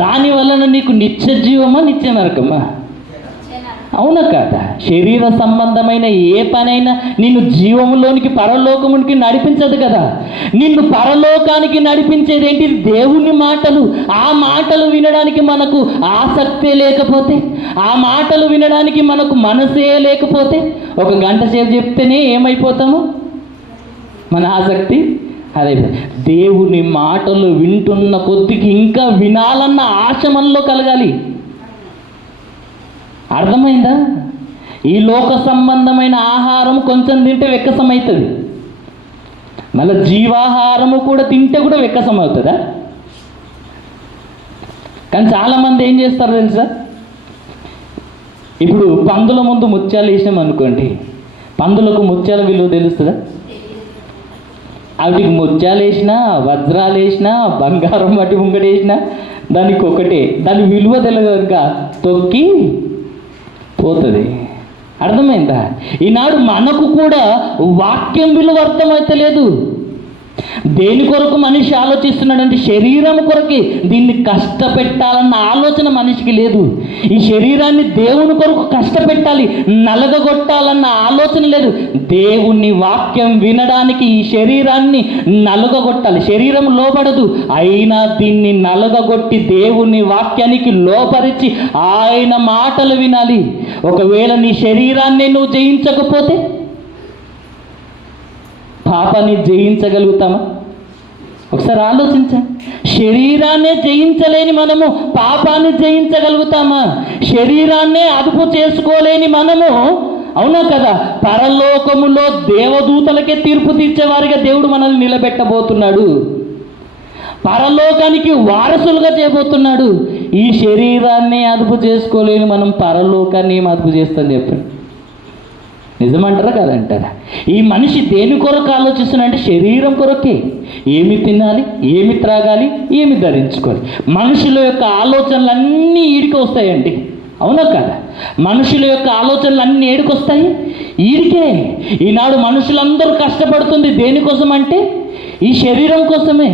దాని వలన నీకు నిత్య జీవమా నిత్య నరకమా? అవునా కాదా? శరీర సంబంధమైన ఏ పనైనా నిన్ను జీవములోనికి, పరలోకమునికి నడిపించదు కదా. నిన్ను పరలోకానికి నడిపించేది ఏంటి? దేవుని మాటలు. ఆ మాటలు వినడానికి మనకు ఆసక్తే లేకపోతే, ఆ మాటలు వినడానికి మనకు మనసే లేకపోతే, ఒక గంట సేపు చెప్తేనే ఏమైపోతాము? మన ఆసక్తి అదే. దేవుని మాటలు వింటున్న కొద్దికి ఇంకా వినాలన్న ఆశ మనలో కలగాలి. అర్థమైందా? ఈ లోక సంబంధమైన ఆహారం కొంచెం తింటే వెక్కసం అవుతుంది, మళ్ళీ జీవాహారము కూడా తింటే కూడా వెక్కసం అవుతుందా? కానీ చాలామంది ఏం చేస్తారు తెలుసా? ఇప్పుడు పందుల ముందు ముత్యాలు వేసినాం అనుకోండి, పందులకు ముత్యాల విలువ తెలుస్తుందా? వాటికి ముత్యాలు వేసినా, వజ్రాలు వేసినా, బంగారం వాటి ముంగట వేసినా దానికి ఒకటే, దాని విలువ తెలియదు కనుక తొక్కి పోతుంది. అర్థమైందా? ఈనాడు మనకు కూడా వాక్యం విలువ అర్థమైతలేదు. దేని కొరకు మనిషి ఆలోచిస్తున్నాడంటే శరీరం కొరకి. దీన్ని కష్టపెట్టాలన్న ఆలోచన మనిషికి లేదు. ఈ శరీరాన్ని దేవుని కొరకు కష్టపెట్టాలి, నలగగొట్టాలన్న ఆలోచన లేదు. దేవుని వాక్యం వినడానికి ఈ శరీరాన్ని నలగగొట్టాలి. శరీరం లోబడదు, అయినా దీన్ని నలగగొట్టి దేవుని వాక్యానికి లోపరిచి ఆయన మాటలు వినాలి. ఒకవేళ నీ శరీరాన్ని నువ్వు జయించకపోతే పాపాన్ని జయించగలుగుతామా? ఒకసారి ఆలోచించండి. శరీరాన్నే జయించలేని మనము పాపాన్ని జయించగలుగుతామా? శరీరాన్నే అదుపు చేసుకోలేని మనము, అవునా కదా, పరలోకములో దేవదూతలకే తీర్పు తీర్చేవారిగా దేవుడు మనల్ని నిలబెట్టబోతున్నాడు. పరలోకానికి వారసులుగా చేయబోతున్నాడు. ఈ శరీరాన్ని అదుపు చేసుకోలేని మనం పరలోకాన్ని ఏం అదుపు చేస్తాం చెప్పండి? నిజమంటారా కాదంటారా? ఈ మనిషి దేని కొరకు ఆలోచిస్తున్నాడంటే శరీరం కొరకే. ఏమి తినాలి, ఏమి త్రాగాలి, ఏమి ధరించుకోవాలి. మనుషుల యొక్క ఆలోచనలన్నీ ఈడికి వస్తాయండి. అవునా కదా? మనుషుల యొక్క ఆలోచనలు అన్నీ ఏడికొస్తాయి, ఈడికే. ఈనాడు మనుషులందరూ కష్టపడుతుంది దేనికోసం అంటే ఈ శరీరం కోసమే.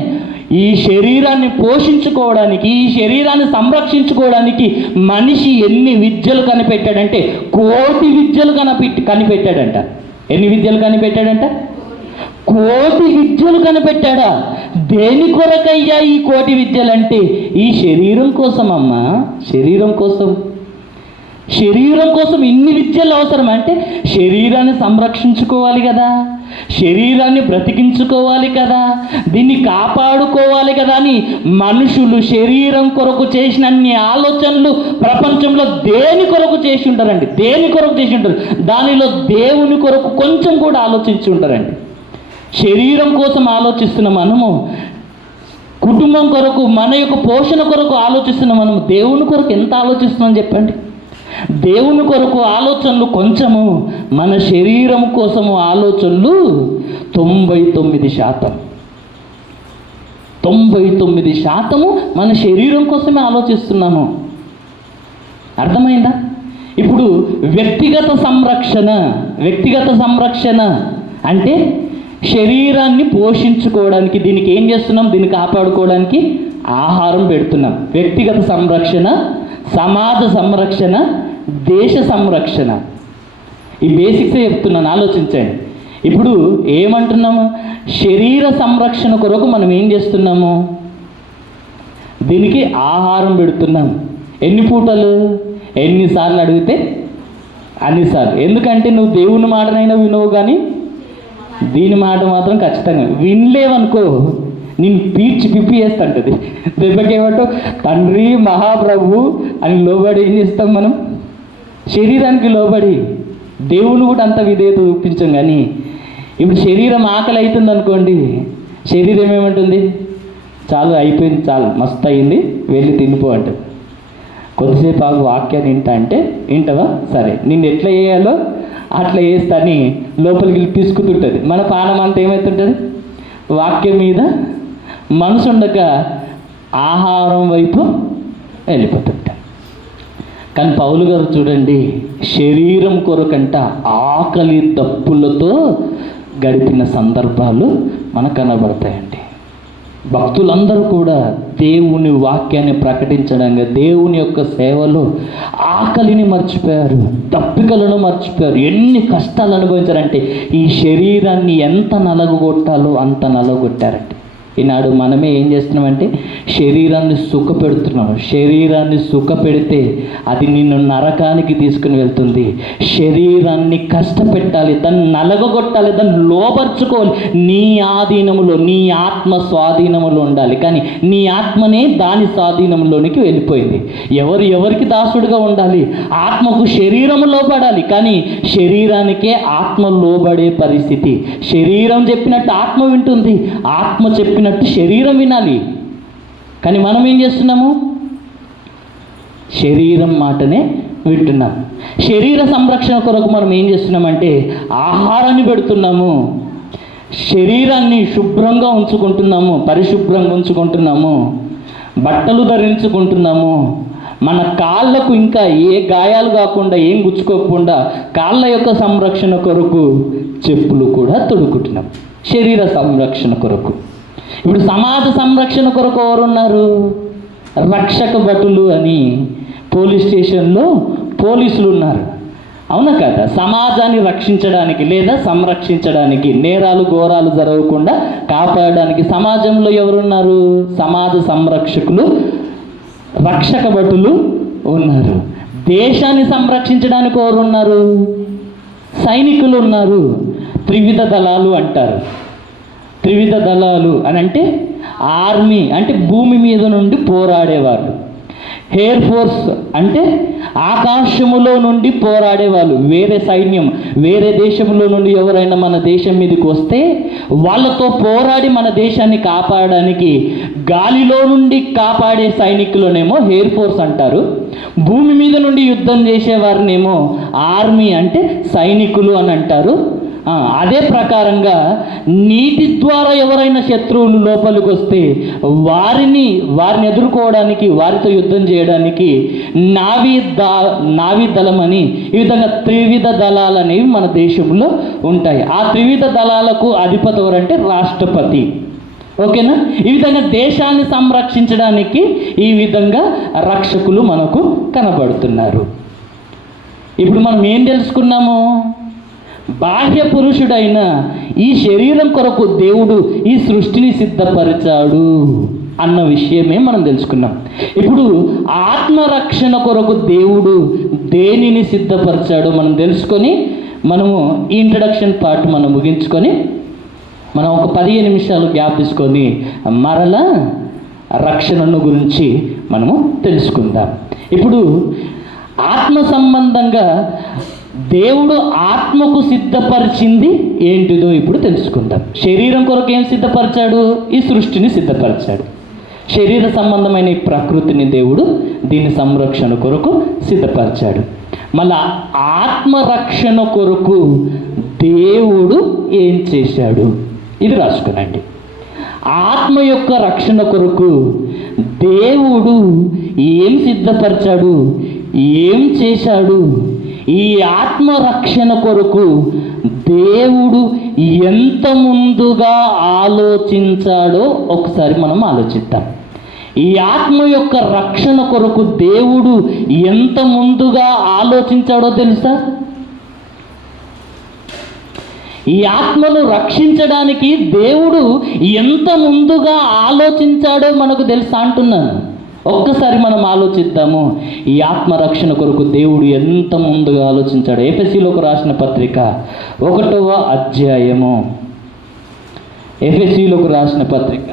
ఈ శరీరాన్ని పోషించుకోవడానికి, ఈ శరీరాన్ని సంరక్షించుకోవడానికి మనిషి ఎన్ని విద్యలు కనిపెట్టాడంటే 1,000,000 విద్యలు కనిపెట్టాడంట. ఎన్ని విద్యలు కనిపెట్టాడంట? 1,000,000 విద్యలు కనిపెట్టాడా? దేని కొరకయ్యా ఈ 1,000,000 విద్యలు అంటే? ఈ శరీరం కోసం అమ్మా, శరీరం కోసం. శరీరం కోసం ఇన్ని విద్యలు అవసరం అంటే శరీరాన్ని సంరక్షించుకోవాలి కదా, శరీరాన్ని బ్రతికించుకోవాలి కదా, దీన్ని కాపాడుకోవాలి కదా అని మనుషులు శరీరం కొరకు చేసిన అన్ని ఆలోచనలు ప్రపంచంలో దేని కొరకు చేసి ఉంటారండి? దేని కొరకు చేసి ఉంటారు? దానిలో దేవుని కొరకు కొంచెం కూడా ఆలోచించి ఉంటారండి. శరీరం కోసం ఆలోచిస్తున్న మనము, కుటుంబం కొరకు, మన యొక్క పోషణ కొరకు ఆలోచిస్తున్న మనము దేవుని కొరకు ఎంత ఆలోచిస్తున్నాం చెప్పండి? దేవుని కొరకు ఆలోచనలు కొంచెము, మన శరీరం కోసము ఆలోచనలు 99%. 99% మన శరీరం కోసమే ఆలోచిస్తున్నాము. అర్థమైందా? ఇప్పుడు వ్యక్తిగత సంరక్షణ అంటే శరీరాన్ని పోషించుకోవడానికి, దీనికి ఏం చేస్తున్నాం? దీన్ని కాపాడుకోవడానికి ఆహారం పెడుతున్నాం. వ్యక్తిగత సంరక్షణ, సమాజ సంరక్షణ, దేశ సంరక్షణ. ఈ బేసిక్సే చెప్తున్నాను, ఆలోచించండి. ఇప్పుడు ఏమంటున్నాము? శరీర సంరక్షణ కొరకు మనం ఏం చేస్తున్నాము? దీనికి ఆహారం పెడుతున్నాం. ఎన్ని పూటలు? ఎన్నిసార్లు అడిగితే అన్నిసార్లు. ఎందుకంటే నువ్వు దేవుని మాటనైనా వినవు, కానీ దీని మాట మాత్రం ఖచ్చితంగా వినలేవనుకో నేను పిప్పి చేస్తుంటుంది. దెబ్బకేమంటూ తండ్రి మహాప్రభు అని లోబడి ఏం చేస్తాం మనం? శరీరానికి లోబడి. దేవుని కూడా అంత విధేయత చూపించాం. కానీ ఇప్పుడు శరీరం ఆకలి అవుతుంది అనుకోండి, శరీరం ఏమంటుంది? చాలు అయిపోయింది, చాలు మస్తు అయింది, వెళ్ళి తినిపో అంటుంది. కొద్దిసేపు ఆగు, వాక్యాన్ని అంటే వింటావా? సరే నిన్ను ఎట్లా చేయాలో అట్లా చేస్తాని లోపలికి తీసుకుతుంటుంది. మన పానం అంతా ఏమవుతుంటుంది? వాక్యం మీద మనసు ఉండక ఆహారం వైపు వెళ్ళిపోతుంటాం. కానీ పౌలు గారు చూడండి, శరీరం కొరకంట ఆకలి దప్పులతో గడిపిన సందర్భాలు మనకు కనబడతాయండి. భక్తులందరూ కూడా దేవుని వాక్యాన్ని ప్రకటించడంగా, దేవుని యొక్క సేవలో ఆకలిని మర్చిపోయారు, దప్పికలను మర్చిపోయారు. ఎన్ని కష్టాలు అనుభవించారంటే ఈ శరీరాన్ని ఎంత నలగొట్టాలో అంత నలగొట్టారంటే. ఈనాడు మనమే ఏం చేస్తున్నామంటే శరీరాన్ని సుఖపెడుతున్నాము. శరీరాన్ని సుఖపెడితే అది నిన్ను నరకానికి తీసుకుని వెళ్తుంది. శరీరాన్ని కష్టపెట్టాలి, దాన్ని నలగొట్టాలి, దాన్ని లోపరుచుకోవాలి. నీ ఆధీనములో, నీ ఆత్మ స్వాధీనములో ఉండాలి. కానీ నీ ఆత్మనే దాని స్వాధీనంలోనికి వెళ్ళిపోయింది. ఎవరికి దాసుడుగా ఉండాలి? ఆత్మకు శరీరము లోబడాలి, కానీ శరీరానికే ఆత్మ లోబడే పరిస్థితి. శరీరం చెప్పినట్టు ఆత్మ వింటుంది, ఆత్మ చెప్పినట్టు శరీరం వినాలి. కానీ మనం ఏం చేస్తున్నాము? శరీరం మాటనే వింటున్నాం. శరీర సంరక్షణ కొరకు మనం ఏం చేస్తున్నామంటే ఆహారాన్ని పెడుతున్నాము, శరీరాన్ని శుభ్రంగా ఉంచుకుంటున్నాము, పరిశుభ్రంగా ఉంచుకుంటున్నాము, బట్టలు ధరించుకుంటున్నాము. మన కాళ్ళకు ఇంకా ఏ గాయాలు కాకుండా, ఏం గుచ్చుకోకుండా కాళ్ళ యొక్క సంరక్షణ కొరకు చెప్పులు కూడా తొడుక్కుంటున్నాం. శరీర సంరక్షణ కొరకు. ఇప్పుడు సమాజ సంరక్షణ కొరకు ఎవరున్నారు? రక్షక భటులు అని పోలీస్ స్టేషన్లో పోలీసులు ఉన్నారు. అవునా కదా? సమాజాన్ని రక్షించడానికి లేదా సంరక్షించడానికి, నేరాలు ఘోరాలు జరగకుండా కాపాడడానికి సమాజంలో ఎవరున్నారు? సమాజ సంరక్షకులు, రక్షక భటులు ఉన్నారు. దేశాన్ని సంరక్షించడానికి ఎవరున్నారు? సైనికులు ఉన్నారు. త్రివిధ దళాలు అంటారు. త్రివిధ దళాలు అని అంటే ఆర్మీ అంటే భూమి మీద నుండి పోరాడేవాళ్ళు. ఎయిర్ ఫోర్స్ అంటే ఆకాశములో నుండి పోరాడేవాళ్ళు. వేరే సైన్యం, వేరే దేశంలో నుండి ఎవరైనా మన దేశం మీదకి వస్తే వాళ్ళతో పోరాడి మన దేశాన్ని కాపాడడానికి గాలిలో నుండి కాపాడే సైనికులనేమో ఎయిర్ ఫోర్స్ అంటారు. భూమి మీద నుండి యుద్ధం చేసేవారినేమో ఆర్మీ అంటే సైనికులు అని అంటారు. అదే ప్రకారంగా నీటి ద్వారా ఎవరైనా శత్రువులు లోపలికి వస్తే వారిని ఎదుర్కోవడానికి, వారితో యుద్ధం చేయడానికి నావీ దళం అని, ఈ విధంగా త్రివిధ దళాలు అనేవి మన దేశంలో ఉంటాయి. ఆ త్రివిధ దళాలకు అధిపతి ఎవరంటే రాష్ట్రపతి. ఓకేనా? ఈ విధంగా దేశాన్ని సంరక్షించడానికి ఈ విధంగా రక్షకులు మనకు కనబడుతున్నారు. ఇప్పుడు మనం ఏం తెలుసుకున్నాము? బాహ్య పురుషుడైన ఈ శరీరం కొరకు దేవుడు ఈ సృష్టిని సిద్ధపరిచాడు అన్న విషయమే మనం తెలుసుకున్నాం. ఇప్పుడు ఆత్మరక్షణ కొరకు దేవుడు దేనిని సిద్ధపరిచాడో మనం తెలుసుకొని, మనము ఈ ఇంట్రడక్షన్ పార్ట్ మనం ముగించుకొని మనం ఒక 15 నిమిషాలు గ్యాప్ తీసుకొని మరలా రక్షణను గురించి మనము తెలుసుకుందాం. ఇప్పుడు ఆత్మ సంబంధంగా దేవుడు ఆత్మకు సిద్ధపరిచింది ఏంటిదో ఇప్పుడు తెలుసుకుందాం. శరీరం కొరకు ఏం సిద్ధపరిచాడు? ఈ సృష్టిని సిద్ధపరిచాడు. శరీర సంబంధమైన ఈ ప్రకృతిని దేవుడు దీని సంరక్షణ కొరకు సిద్ధపరిచాడు. మళ్ళా ఆత్మరక్షణ కొరకు దేవుడు ఏం చేశాడు? ఇది రాసుకునండి. ఆత్మ యొక్క రక్షణ కొరకు దేవుడు ఏం సిద్ధపరిచాడు, ఏం చేశాడు, ఈ ఆత్మ రక్షణ కొరకు దేవుడు ఎంత ముందుగా ఆలోచించాడో ఒకసారి మనం ఆలోచిద్దాం. ఈ ఆత్మ యొక్క రక్షణ కొరకు దేవుడు ఎంత ముందుగా ఆలోచించాడో తెలుసా? ఈ ఆత్మను రక్షించడానికి దేవుడు ఎంత ముందుగా ఆలోచించాడో మనకు తెలుసా అంటున్నాను. ఒక్కసారి మనం ఆలోచిద్దాము. ఈ ఆత్మ రక్షణ కొరకు దేవుడు ఎంత ముందుగా ఆలోచించాడు. ఎఫెసీలోకి రాసిన పత్రిక 1వ అధ్యాయము, ఎఫెసీలోకి రాసిన పత్రిక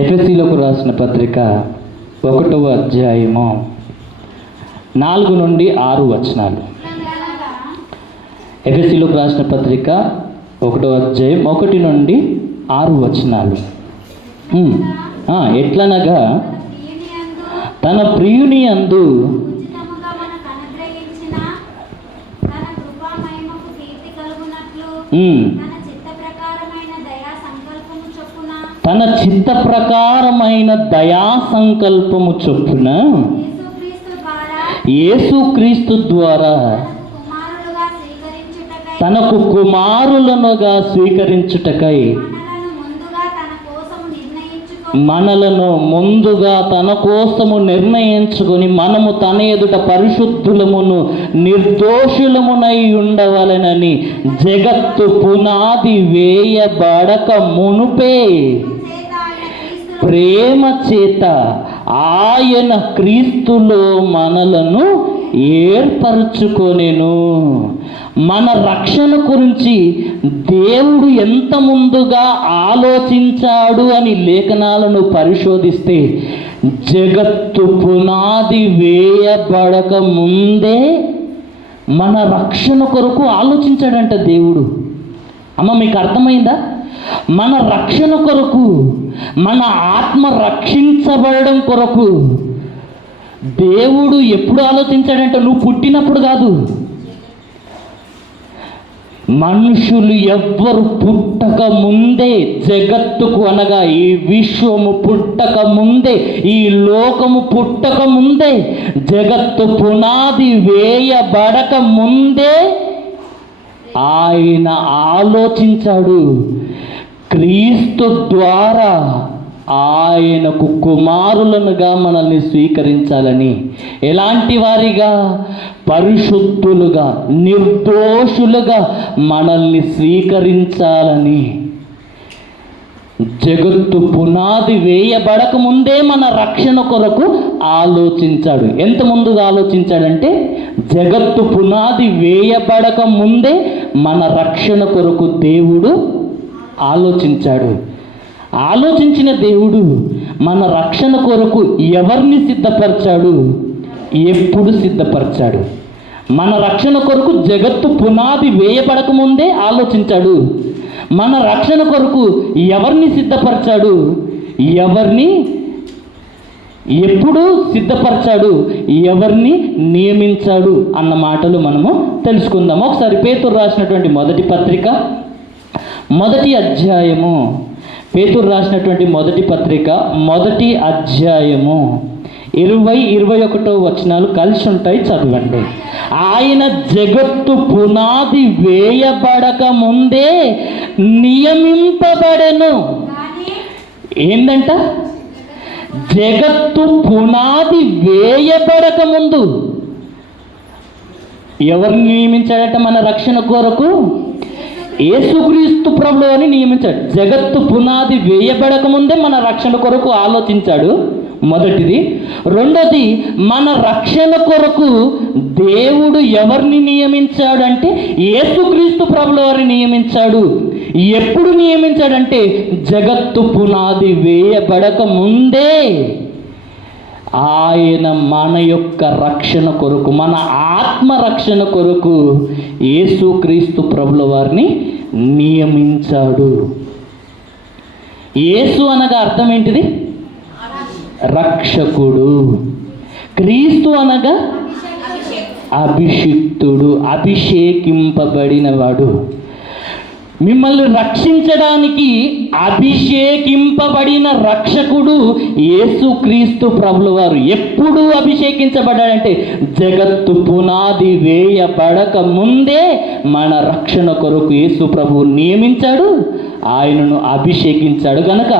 ఎఫెసీలోకి రాసిన పత్రిక 1వ అధ్యాయము 4 నుండి 6 వచనాలు. ఎఫెసీలోకి రాసిన పత్రిక 1వ అధ్యాయం 1 నుండి 6 వచనాలు. ఎట్లనగా తన ప్రియుని యందు తన చిత్త ప్రకారమైన దయా సంకల్పము చొప్పున యేసుక్రీస్తు ద్వారా తనకు కుమారులనుగా స్వీకరించుటకై మనలను ముందుగా తన కోసము నిర్ణయించుకొని మనము తన ఎదుట పరిశుద్ధులమును నిర్దోషులమునై ఉండవలెనని జగత్తు పునాది వేయబడక మునుపే ప్రేమ చేత ఆయన క్రీస్తులో మనలను ఏర్పరచుకొనెను. మన రక్షణ గురించి దేవుడు ఎంత ముందుగా ఆలోచించాడు అని లేఖనాలను పరిశోధిస్తే జగత్తు పునాది వేయబడక ముందే మన రక్షణ కొరకు ఆలోచించాడంట దేవుడు. అమ్మ, మీకు అర్థమైందా? మన రక్షణ కొరకు, మన ఆత్మ రక్షించబడడం కొరకు దేవుడు ఎప్పుడు ఆలోచించాడంటే నువ్వు పుట్టినప్పుడు కాదు. మనుషులు ఎవ్వరు పుట్టక ముందే, జగత్తుకు అనగా ఈ విశ్వము పుట్టక ముందే, ఈ లోకము పుట్టక ముందే, జగత్తు పునాది వేయబడక ముందే ఆయన ఆలోచించాడు. క్రీస్తు ద్వారా ఆయనకు కుమారులనుగా మనల్ని స్వీకరించాలని. ఎలాంటి వారిగా? పరిశుద్ధులుగా, నిర్దోషులుగా మనల్ని స్వీకరించాలని. జగత్తు పునాది వేయబడక ముందే మన రక్షణ కొరకు ఆలోచించాడు. ఎంత ముందుగా ఆలోచించాడంటే జగత్తు పునాది వేయబడక ముందే మన రక్షణ కొరకు దేవుడు ఆలోచించాడు. ఆలోచించిన దేవుడు మన రక్షణ కొరకు ఎవరిని సిద్ధపరిచాడు, ఎప్పుడు సిద్ధపరిచాడు? మన రక్షణ కొరకు జగత్తు పునాది వేయబడక ముందే ఆలోచించాడు. మన రక్షణ కొరకు ఎవరిని సిద్ధపరిచాడు, ఎవరిని ఎప్పుడు సిద్ధపరిచాడు, ఎవరిని నియమించాడు అన్న మాటలు మనము తెలుసుకుందాము. ఒకసారి పేతురు రాసినటువంటి మొదటి పత్రిక 1వ అధ్యాయము, పేతురు రాసినటువంటి మొదటి పత్రిక 1వ అధ్యాయము 20-21 వచనాలు కలిసి ఉంటాయి, చదవండి. ఆయన జగత్తు పునాది వేయబడక ముందే నియమింపబడెను. ఏందంట? జగత్తు పునాది వేయబడక ముందు ఎవరిని నియమించాడట మన రక్షణ కొరకు? యేసుక్రీస్తు ప్రభువు అని నియమించాడు. జగత్తు పునాది వేయబడక ముందే మన రక్షణ కొరకు ఆలోచించాడు, మొదటిది. రెండోది, మన రక్షణ కొరకు దేవుడు ఎవరిని నియమించాడంటే యేసుక్రీస్తు ప్రభువు వారిని నియమించాడు. ఎప్పుడు నియమించాడంటే జగత్తు పునాది వేయబడక ముందే ఆయన మన యొక్క రక్షణ కొరకు, మన ఆత్మ రక్షణ కొరకు యేసుక్రీస్తు ప్రభుల వారిని నియమించాడు. యేసు అనగా అర్థం ఏంటిది? రక్షకుడు. క్రీస్తు అనగా అభిషిక్తుడు, అభిషేకింపబడినవాడు. మిమ్మల్ని రక్షించడానికి అభిషేకింపబడిన రక్షకుడు యేసుక్రీస్తు ప్రభుల వారు. ఎప్పుడు అభిషేకించబడ్డాడంటే జగత్తు పునాది వేయబడక ముందే మన రక్షణ కొరకు యేసు ప్రభువు నియమించాడు, ఆయనను అభిషేకించాడు. కనుక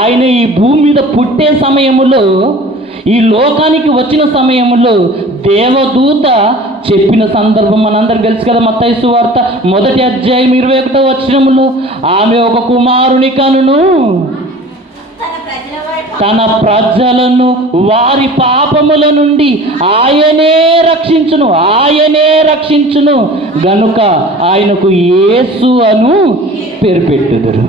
ఆయన ఈ భూమి మీద పుట్టే సమయములో, ఈ లోకానికి వచ్చిన సమయంలో దేవదూత చెప్పిన సందర్భం మనందరికి తెలుసు కదా. మత్తయి సువార్త 1వ అధ్యాయం 21వ వచనములో ఆమె ఒక కుమారుని కనును, తన ప్రజలను వారి పాపముల నుండి ఆయనే రక్షించును గనుక ఆయనకు యేసు అను పేరు పెట్టుదురు.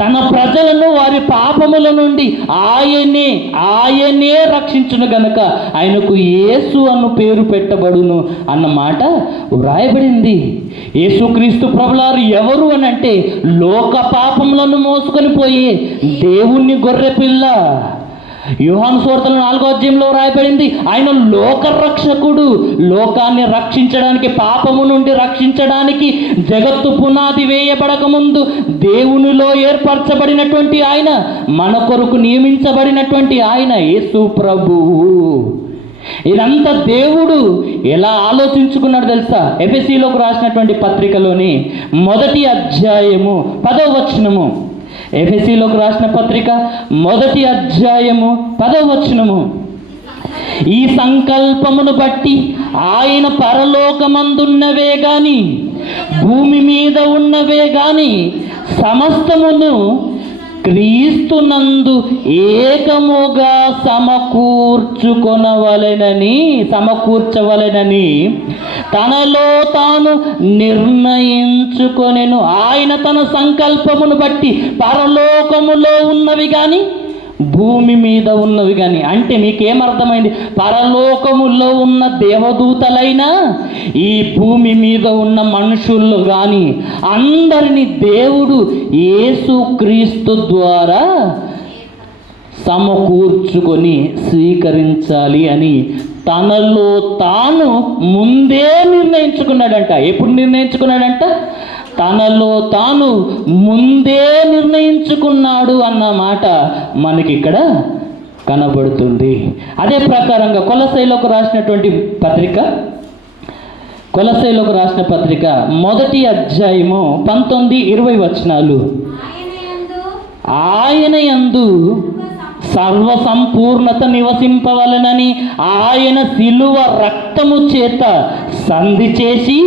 తన ప్రజలను వారి పాపముల నుండి ఆయనే రక్షించును గనుక ఆయనకు యేసు అను పేరు పెట్టబడును అన్నమాట వ్రాయబడింది. యేసుక్రీస్తు ప్రభులారు ఎవరు అని అంటే లోక పాపములను మోసుకొని పోయే దేవుని గొర్రెపిల్ల. యోహాను సువార్త 4వ అధ్యాయంలో రాయబడింది, ఆయన లోక రక్షకుడు. లోకాన్ని రక్షించడానికి, పాపము నుండి రక్షించడానికి జగత్తు పునాది వేయబడక ముందు దేవునిలో ఏర్పరచబడినటువంటి ఆయన, మన కొరకు నియమించబడినటువంటి ఆయన యేసు ప్రభువు. ఇదంతా దేవుడు ఎలా ఆలోచించుకున్నాడు తెలుసా? ఎఫెసీలోకి రాసినటువంటి పత్రికలోని 1వ అధ్యాయము 10వ వచనము. ఎఫెసీలోకి రాసిన పత్రిక 1వ అధ్యాయము 10వ వచనము. ఈ సంకల్పమును బట్టి ఆయన పరలోకమందున్నవే గాని భూమి మీద ఉన్నవే గాని సమస్తమును క్రీస్తునందు ఏకముగా సమకూర్చవలెనని తనలో తాను నిర్ణయించుకొనెను. ఆయన తన సంకల్పమును బట్టి పరలోకములో ఉన్నవి కానీ భూమి మీద ఉన్నవి కానీ. అంటే మీకేమర్థమైంది? పరలోకములో ఉన్న దేవదూతలైనా ఈ భూమి మీద ఉన్న మనుషులు కానీ అందరినీ దేవుడు యేసుక్రీస్తు ద్వారా సమకూర్చుకొని స్వీకరించాలి అని తనలో తాను ముందే నిర్ణయించుకున్నాడంట. ఎప్పుడు నిర్ణయించుకున్నాడంట? తనలో తాను ముందే నిర్ణయించుకున్నాడు అన్నమాట మనకి ఇక్కడ కనబడుతుంది. అదే ప్రకారంగా కొలస్సీలకు రాసిన పత్రిక 1వ అధ్యాయము 19-20 వచనాలు. ఆయన యందు సర్వ సంపూర్ణత నివసింపవలనని ఆయన శిలువ రక్తము చేత సంధి చేసి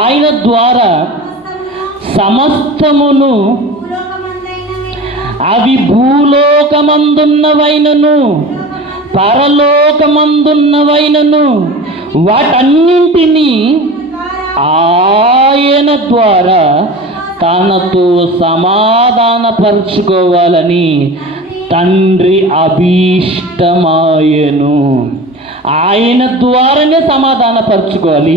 ఆయన ద్వారా సమస్తమును, అవి భూలోకమందున్నవైనను పరలోకమందున్నవైనను వాటన్నింటినీ ఆయన ద్వారా తనతో సమాధానపరుచుకోవాలని తండ్రి అభీష్టమాయెను. ఆయన ద్వారానే సమాధానపరచుకోవాలి,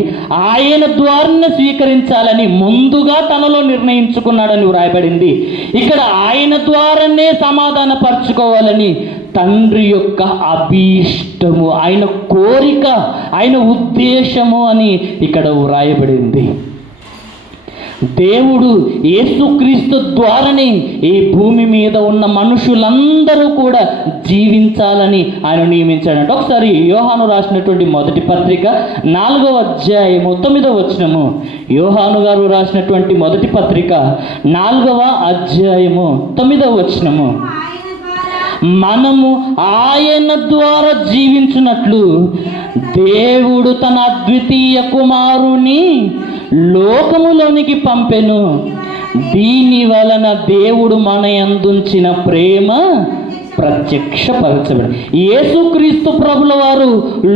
ఆయన ద్వారానే స్వీకరించాలని ముందుగా తనలో నిర్ణయించుకున్నాడని వ్రాయబడింది. ఇక్కడ ఆయన ద్వారానే సమాధానపరచుకోవాలని తండ్రి యొక్క అభీష్టము, ఆయన కోరిక, ఆయన ఉద్దేశము అని ఇక్కడ వ్రాయబడింది. దేవుడు యేసుక్రీస్తు ద్వారానే ఈ భూమి మీద ఉన్న మనుషులందరూ కూడా జీవించాలని ఆయన నియమించాడంట. ఒకసారి యోహాను రాసినటువంటి 1వ పత్రిక 4వ అధ్యాయము 9వ వచనము. యోహాను గారు రాసినటువంటి 1వ పత్రిక 4వ అధ్యాయము 9వ వచనము. మనము ఆయన ద్వారా జీవించున్నట్లు దేవుడు తన అద్వితీయ కుమారుని లోకములోనికి పంపెను. దీని వలన దేవుడు మన యందుంచిన ప్రేమ ప్రత్యక్షపరచబడి, యేసుక్రీస్తు ప్రభుల వారు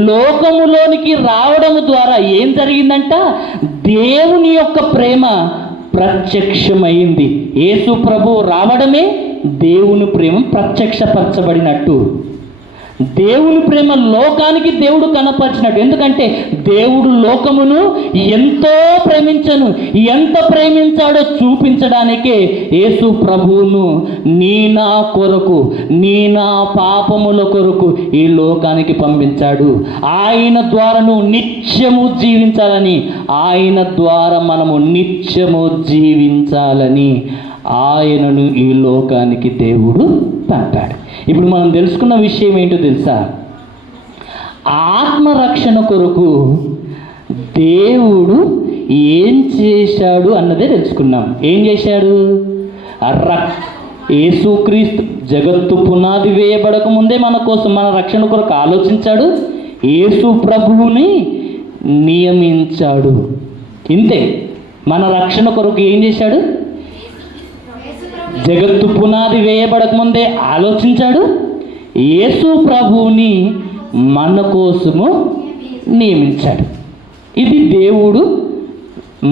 లోకములోనికి రావడం ద్వారా ఏం జరిగిందంట? దేవుని యొక్క ప్రేమ ప్రత్యక్షమైంది. యేసు ప్రభు రావడమే దేవుని ప్రేమ ప్రత్యక్షపరచబడినట్టు. దేవుని ప్రేమ లోకానికి దేవుడు కనపరిచినట్టు. ఎందుకంటే దేవుడు లోకమును ఎంతో ప్రేమించను, ఎంత ప్రేమించాడో చూపించడానికే యేసు ప్రభువును నా కొరకు, నా పాపముల కొరకు ఈ లోకానికి పంపించాడు. ఆయన ద్వారా నువ్వు నిత్యము జీవించాలని, ఆయన ద్వారా మనము నిత్యము జీవించాలని ఆయనను ఈ లోకానికి దేవుడు పంపాడు. ఇప్పుడు మనం తెలుసుకున్న విషయం ఏంటో తెలుసా? ఆత్మరక్షణ కొరకు దేవుడు ఏం చేశాడు అన్నదే తెలుసుకున్నాం. ఏం చేశాడు? యేసుక్రీస్తు జగత్తు పునాది వేయబడక ముందే మన కోసం, మన రక్షణ కొరకు ఆలోచించాడు. యేసు ప్రభువుని నియమించాడు. ఇంతే. మన రక్షణ కొరకు ఏం చేశాడు? జగత్తు పునాది వేయబడక ముందే ఆలోచించాడు. యేసు ప్రభువుని మన కోసము నియమించాడు. ఇది దేవుడు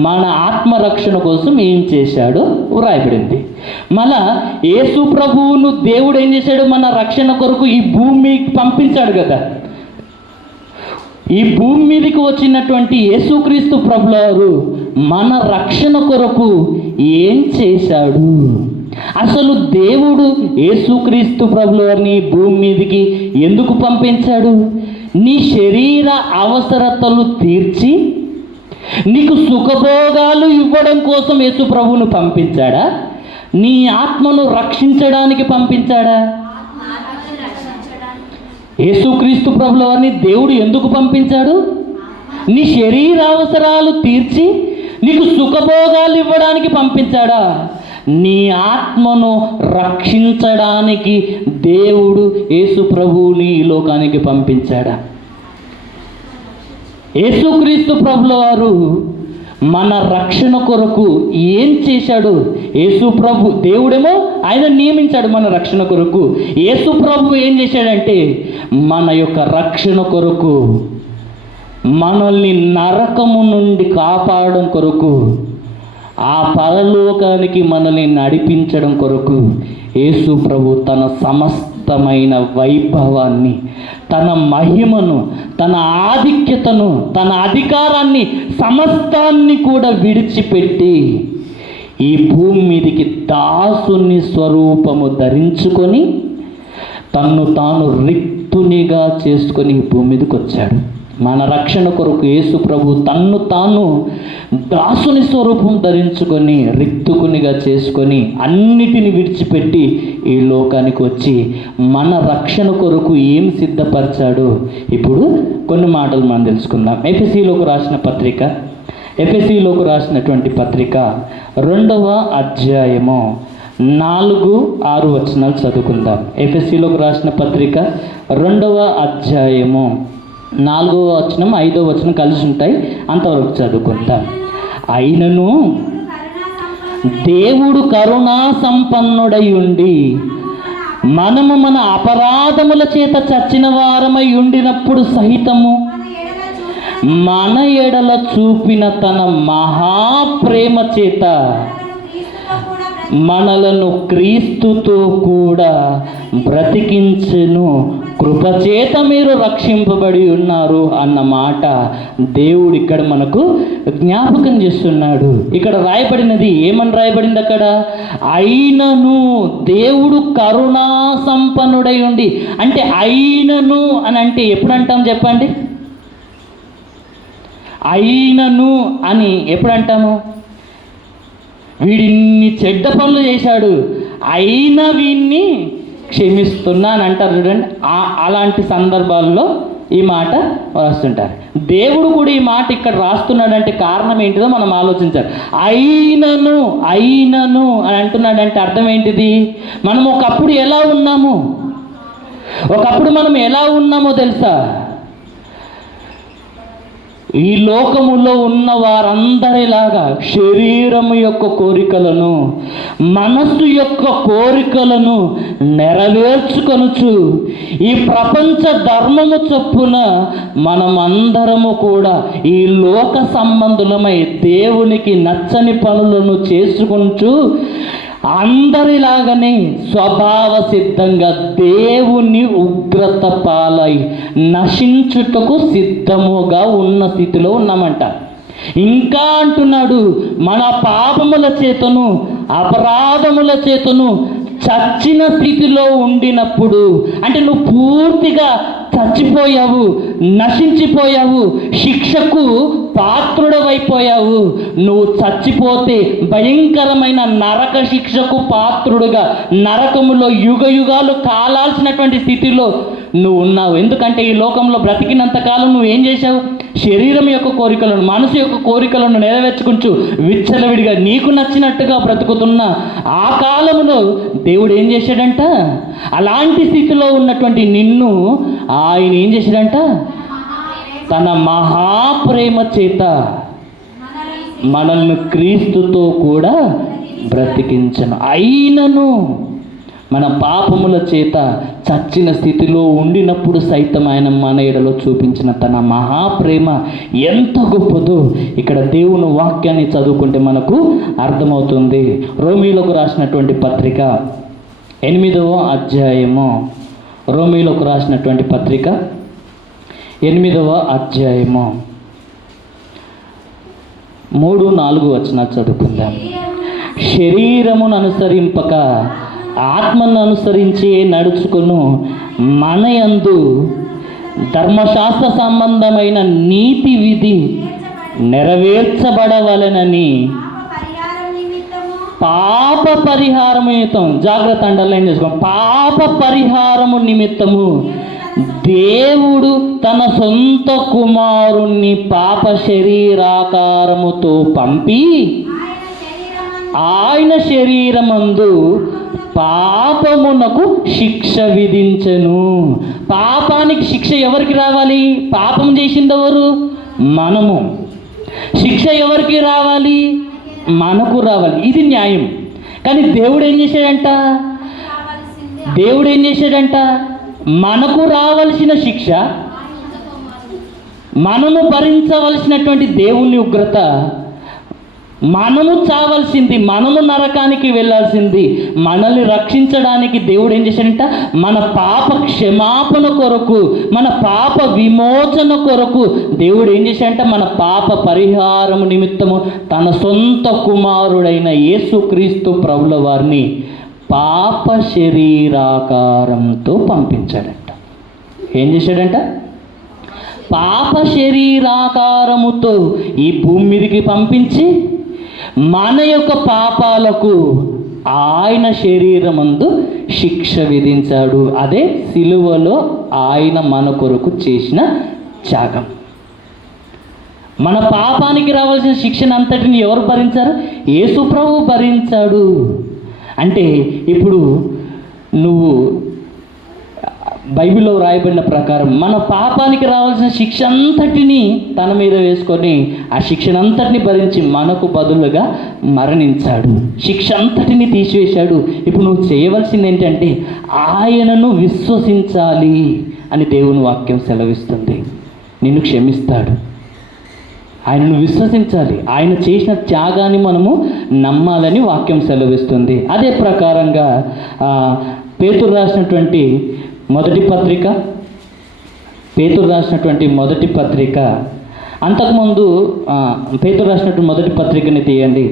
మన ఆత్మరక్షణ కోసం ఏం చేశాడో వ్రాయబడింది. మళ్ళా యేసు ప్రభువును దేవుడు ఏం చేశాడు? మన రక్షణ కొరకు ఈ భూమికి పంపించాడు కదా. ఈ భూమి మీదకి వచ్చినటువంటి యేసుక్రీస్తు ప్రభువారు మన రక్షణ కొరకు ఏం చేశాడు? అసలు దేవుడు యేసుక్రీస్తు ప్రభువారిని భూమి మీదకి ఎందుకు పంపించాడు? నీ శరీర అవసరతలు తీర్చి నీకు సుఖభోగాలు ఇవ్వడం కోసం యేసు ప్రభువును పంపించాడా? నీ ఆత్మను రక్షించడానికి పంపించాడా? యేసుక్రీస్తు ప్రభువారిని దేవుడు ఎందుకు పంపించాడు? నీ శరీర అవసరాలు తీర్చి నీకు సుఖభోగాలు ఇవ్వడానికి పంపించాడా? నీ ఆత్మను రక్షించడానికి దేవుడు యేసు ప్రభువుని ఈ లోకానికి పంపించాడా? యేసుక్రీస్తు ప్రభుల వారు మన రక్షణ కొరకు ఏం చేశాడు? యేసు ప్రభు దేవుడేమో ఆయన నియమించాడు మన రక్షణ కొరకు. యేసు ప్రభు ఏం చేశాడంటే మన యొక్క రక్షణ కొరకు, మనల్ని నరకము నుండి కాపాడడం కొరకు, ఆ పరలోకానికి మనల్ని నడిపించడం కొరకు యేసు ప్రభు తన సమస్తమైన వైభవాన్ని, తన మహిమను, తన ఆధిక్యతను, తన అధికారాన్ని, సమస్తాన్ని కూడా విడిచిపెట్టి ఈ భూమి మీదికి దాసుని స్వరూపము ధరించుకొని తన్ను తాను రిక్తునిగా చేసుకొని ఈ భూమి మీదకి వచ్చాడు. మన రక్షణ కొరకు యేసు ప్రభు తన్ను తాను దాసుని స్వరూపం ధరించుకొని రిక్తుకునిగా చేసుకొని అన్నిటిని విడిచిపెట్టి ఈ లోకానికి వచ్చి మన రక్షణ కొరకు ఏం సిద్ధపరిచాడో ఇప్పుడు కొన్ని మాటలు మనం తెలుసుకుందాం. ఎఫెసీలోకి రాసినటువంటి పత్రిక 2వ అధ్యాయము 4-6 వచనాలు చదువుకుందాం. ఎఫెసీలోకి రాసిన పత్రిక 2వ అధ్యాయము 4వ వచనం 5వ వచనం కలిసి ఉంటాయి, అంతవరకు చదువుకుంటాం. అయినను దేవుడు కరుణా సంపన్నుడై ఉండి మనము మన అపరాధముల చేత చచ్చిన వారమై ఉండినప్పుడు సహితము మన ఎడల చూపిన తన మహాప్రేమ చేత మనలను క్రీస్తుతో కూడా బ్రతికించెను, కృపచేత మీరు రక్షింపబడి ఉన్నారు అన్న మాట దేవుడు ఇక్కడ మనకు జ్ఞాపకం చేస్తున్నాడు. ఇక్కడ రాయబడినది ఏమని రాయబడింది? అక్కడ అయినను దేవుడు కరుణా సంపన్నుడై ఉండి, అంటే అయినను అని అంటే ఎప్పుడు అంటాం చెప్పండి? అయినను అని ఎప్పుడు అంటాము? వీడిన్ని చెడ్డ పనులు చేశాడు, అయినా వీడిని క్షమిస్తున్నాను అంటారు చూడండి. అలాంటి సందర్భాల్లో ఈ మాట రాస్తుంటారు. దేవుడు కూడా ఈ మాట ఇక్కడ రాస్తున్నాడంటే కారణం ఏంటిదో మనం ఆలోచించాలి. అయినను అని అంటున్నాడంటే అర్థం ఏంటిది? మనం ఒకప్పుడు ఎలా ఉన్నాము? ఒకప్పుడు మనం ఎలా ఉన్నామో తెలుసా? ఈ లోకములో ఉన్న వారందరిలాగా శరీరము యొక్క కోరికలను, మనస్సు యొక్క కోరికలను నెరవేర్చుకొనుచు ఈ ప్రపంచ ధర్మము చొప్పున మనమందరము కూడా ఈ లోక సంబంధులమై దేవునికి నచ్చని పనులను చేసుకుంటూ అందరిలాగానే స్వభావ సిద్ధంగా దేవుని ఉగ్రత పాలై నశించుటకు సిద్ధముగా ఉన్న స్థితిలో ఉన్నామంట. ఇంకా అంటున్నాడు, మన పాపముల చేతను అపరాధముల చేతను చచ్చిన స్థితిలో ఉండినప్పుడు, అంటే నువ్వు పూర్తిగా చచ్చిపోయావు, నశించిపోయావు, శిక్షకు పాత్రుడవైపోయావు. నువ్వు చచ్చిపోతే భయంకరమైన నరక శిక్షకు పాత్రుడుగా నరకములో యుగ యుగాలు కాలాల్సినటువంటి స్థితిలో నువ్వు ఉన్నావు. ఎందుకంటే ఈ లోకంలో బ్రతికినంత కాలం నువ్వు ఏం చేశావు? శరీరం యొక్క కోరికలను, మనసు యొక్క కోరికలను నెరవేర్చుకుంటూ విచ్చలవిడిగా నీకు నచ్చినట్టుగా బ్రతుకుతున్న ఆ కాలంలో దేవుడు ఏం చేశాడంట? అలాంటి స్థితిలో ఉన్నటువంటి నిన్ను ఆయన ఏం చేశాడంట? తన మహాప్రేమ చేత మనల్ని క్రీస్తుతో కూడా బ్రతికించను. అయినను మన పాపముల చేత చచ్చిన స్థితిలో ఉండినప్పుడు సైతం ఆయన మన ఎడలో చూపించిన తన మహాప్రేమ ఎంత గొప్పదో ఇక్కడ దేవుని వాక్యాన్ని చదువుకుంటే మనకు అర్థమవుతుంది. రోమీయులకు రాసినటువంటి పత్రిక 8వ అధ్యాయము, రోమీయులకు రాసినటువంటి పత్రిక 8వ అధ్యాయము 3-4 వచనాలు చదువుకుందాం. శరీరమును అనుసరింపక ఆత్మను అనుసరించి నడుచుకును మన యందు ధర్మశాస్త్ర సంబంధమైన నీతి విధి నెరవేర్చబడవలెనని పాప పరిహారము నిమిత్తం, జాగ్రత్త అండర్లైన్ చేసుకో, పాప పరిహారము నిమిత్తము దేవుడు తన సొంత కుమారుణ్ణి పాప శరీరాకారముతో పంపి ఆయన శరీరమందు పాపమునకు శిక్ష విధించెను. పాపానికి శిక్ష ఎవరికి రావాలి? పాపం చేసింది ఎవరు? మనము. శిక్ష ఎవరికి రావాలి? మనకు రావాలి. ఇది న్యాయం. కానీ దేవుడు ఏం చేశాడంట? మనకు రావాల్సిన శిక్ష, మనము భరించవలసినటువంటి దేవుని ఉగ్రత, మనము చావాల్సింది, మనము నరకానికి వెళ్ళాల్సింది, మనల్ని రక్షించడానికి దేవుడు ఏం చేశాడంట? మన పాప క్షమాపణ కొరకు, మన పాప విమోచన కొరకు దేవుడు ఏం చేశాడంట? మన పాప పరిహారము నిమిత్తము తన సొంత కుమారుడైన యేసుక్రీస్తు ప్రభుల వారిని పాప శరీరాకారంతో పంపించాడంట. ఏం చేశాడంట? పాప శరీరాకారముతో ఈ భూమి మీదకి పంపించి మన యొక్క పాపాలకు ఆయన శరీరమందు శిక్ష విధించాడు. అదే సిలువలో ఆయన మన కొరకు చేసిన త్యాగం. మన పాపానికి రావాల్సిన శిక్షణ అంతటిని ఎవరు భరించారు? యేసు ప్రభువు భరించాడు. అంటే ఇప్పుడు నువ్వు బైబిల్లో రాయబడిన ప్రకారం మన పాపానికి రావాల్సిన శిక్ష అంతటిని తన మీద వేసుకొని ఆ శిక్షణ అంతటిని భరించి మనకు బదులుగా మరణించాడు. శిక్ష అంతటిని తీసివేశాడు. ఇప్పుడు నువ్వు చేయవలసింది ఏంటంటే ఆయనను విశ్వసించాలి అని దేవుని వాక్యం సెలవిస్తుంది. నిన్ను క్షమిస్తాడు. ఆయనను విశ్వసించాలి. ఆయన చేసిన త్యాగాన్ని మనము నమ్మాలని వాక్యం సెలవిస్తుంది. అదే ప్రకారంగా పేతురు రాసినటువంటి మొదటి పత్రిక అంతకుముందు పేతురు రాసినటువంటి మొదటి పత్రికని తీయండి.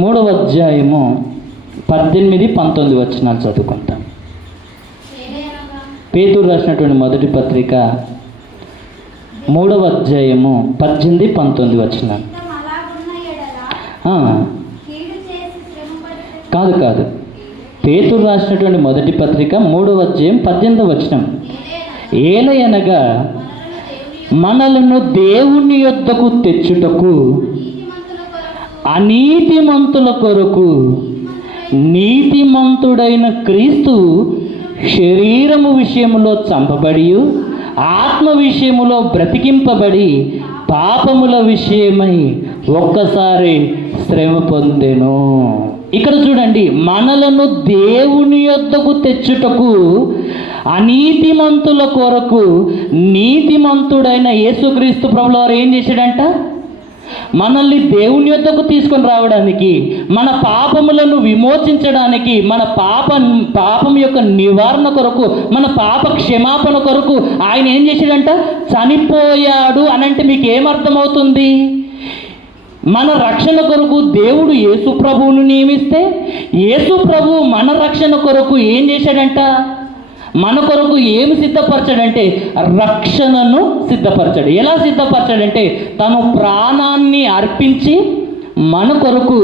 3వ అధ్యాయము 18-19 వచనాలు చదువుకుంటాం. పేతురు రాసినటువంటి మొదటి పత్రిక 3వ అధ్యాయము 18-19 వచనాలు. కాదు పేతురు రాసినటువంటి మొదటి పత్రిక 3వ అధ్యాయం 18వ వచనం. ఏలయనగా మనలను దేవుని యొద్దకు తెచ్చుటకు అనీతిమంతుల కొరకు నీతిమంతుడైన క్రీస్తు శరీరము విషయములో చంపబడి ఆత్మ విషయములో బ్రతికింపబడి పాపముల విషయమై ఒక్కసారి శ్రమ పొందెను. ఇక్కడ చూడండి, మనలను దేవుని యొద్దకు తెచ్చుటకు అనీతిమంతుల కొరకు నీతిమంతుడైన యేసుక్రీస్తు ప్రభుల వారు ఏం చేశాడంట? మనల్ని దేవుని యొద్దకు తీసుకొని రావడానికి, మన పాపములను విమోచించడానికి, మన పాపం యొక్క నివారణ కొరకు, మన పాప క్షమాపణ కొరకు ఆయన ఏం చేశాడంట? చనిపోయాడు అనంటే మీకు ఏమర్థమవుతుంది? మన రక్షణ కొరకు దేవుడు యేసు ప్రభువును నియమిస్తే, యేసు ప్రభువు మన రక్షణ కొరకు ఏం చేశాడంట? మన కొరకు ఏమి సిద్ధపరచాడంటే రక్షణను సిద్ధపరచాడు. ఎలా సిద్ధపరచాడంటే తను ప్రాణాన్ని అర్పించి మన కొరకు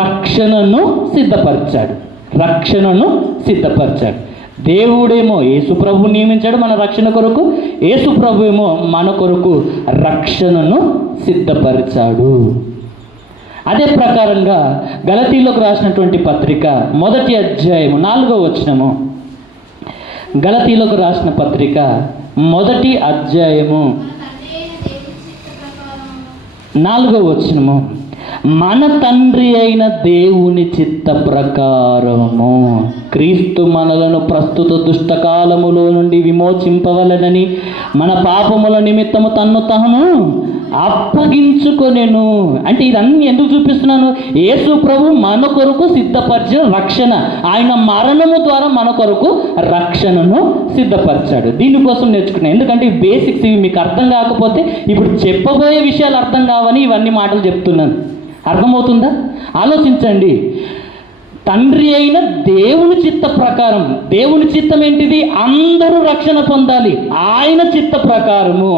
రక్షణను సిద్ధపరచాడు. దేవుడేమో యేసు ప్రభువు నియమించాడు మన రక్షణ కొరకు, యేసు ప్రభు ఏమో మన కొరకు రక్షణను సిద్ధపరిచాడు. అదే ప్రకారంగా గలతీయులకు రాసినటువంటి పత్రిక 1వ అధ్యాయము 4వ వచనము, గలతీయులకు రాసిన పత్రిక 1వ అధ్యాయము 4వ వచనము, మన తండ్రి అయిన దేవుని చిత్త ప్రకారము క్రీస్తు మనలను ప్రస్తుత దుష్టకాలములో నుండి విమోచింపవలనని మన పాపముల నిమిత్తము తన్ను తాను అప్పగించుకొనెను. అంటే ఇదన్నీ ఎందుకు చూపిస్తున్నాను? యేసు ప్రభు మన కొరకు సిద్ధపరిచిన రక్షణ, ఆయన మరణము ద్వారా మన కొరకు రక్షణను సిద్ధపరిచాడు. దీనికోసం నేర్చుకున్నాను. ఎందుకంటే ఈ బేసిక్స్ ఇవి మీకు అర్థం కాకపోతే ఇప్పుడు చెప్పబోయే విషయాలు అర్థం కావని ఇవన్నీ మాటలు చెప్తున్నాను. అర్థమవుతుందా? ఆలోచించండి. తండ్రి అయిన దేవుని చిత్త ప్రకారం, దేవుని చిత్తం ఏంటిది? అందరూ రక్షణ పొందాలి. ఆయన చిత్త ప్రకారము,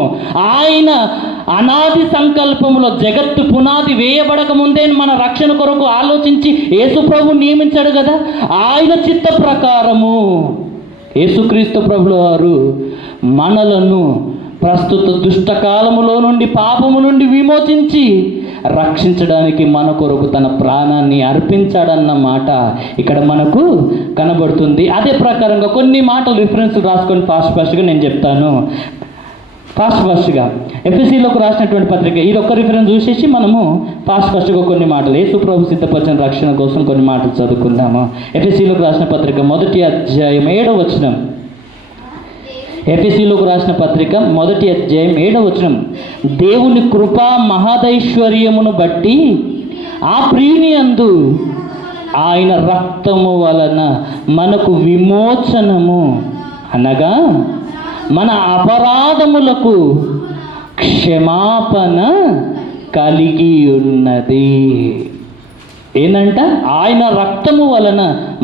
ఆయన అనాది సంకల్పములో జగత్తు పునాది వేయబడక ముందే మన రక్షణ కొరకు ఆలోచించి యేసు ప్రభు నియమించాడు కదా. ఆయన చిత్త ప్రకారము యేసుక్రీస్తు ప్రభుల వారు మనలను ప్రస్తుత దుష్టకాలములో నుండి, పాపము నుండి విమోచించి రక్షించడానికి మన కొరకు తన ప్రాణాన్ని అర్పించాడన్న మాట ఇక్కడ మనకు కనబడుతుంది. అదే ప్రకారంగా కొన్ని మాటలు రిఫరెన్స్ రాసుకొని ఫాస్ట్గా నేను చెప్తాను. ఫాస్ట్గా ఎఫెసీలోకి రాసినటువంటి పత్రిక, ఇది ఒక్క రిఫరెన్స్ చూసేసి మనము ఫాస్ట్గా కొన్ని మాటలు యేసు ప్రభు సిద్ధపరిచిన రక్షణ కోసం కొన్ని మాటలు చదువుకుందాము. ఎఫెసీలోకి రాసిన పత్రిక 1వ అధ్యాయం 7వ వచనం. ఎఫెసీలోకి రాసిన పత్రిక 1వ అధ్యాయం 7వ వచనం, దేవుని కృపా మహాదైశ్వర్యమును బట్టి ఆ ప్రియుని యందు ఆయన రక్తము వలన మనకు విమోచనము, అనగా మన అపరాధములకు క్షమాపణ కలిగి ఉన్నది. ఏంటంట? ఆయన రక్తము వలన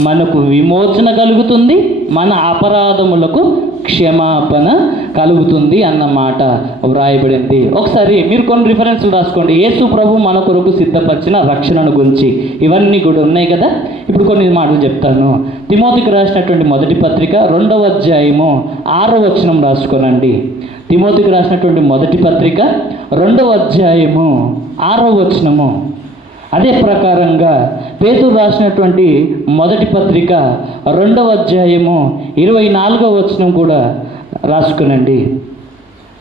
మనకు విమోచన కలుగుతుంది, మన అపరాధములకు క్షమాపణ కలుగుతుంది అన్నమాట వ్రాయబడింది. ఒకసారి మీరు కొన్ని రిఫరెన్స్లు రాసుకోండి. యేసు ప్రభు మన కొరకు సిద్ధపరిచిన రక్షణను గురించి ఇవన్నీ కూడా ఉన్నాయి కదా. ఇప్పుడు కొన్ని మాటలు చెప్తాను. తిమోతికి రాసినటువంటి 1వ పత్రిక 2వ అధ్యాయము 6వ వచనం రాసుకోనండి. తిమోతికి రాసినటువంటి 1వ పత్రిక 2వ అధ్యాయము 6వ వచనము. అదే ప్రకారంగా పేతురు రాసినటువంటి 1వ పత్రిక 2వ అధ్యాయము 24వ వచనం కూడా రాసుకునండి.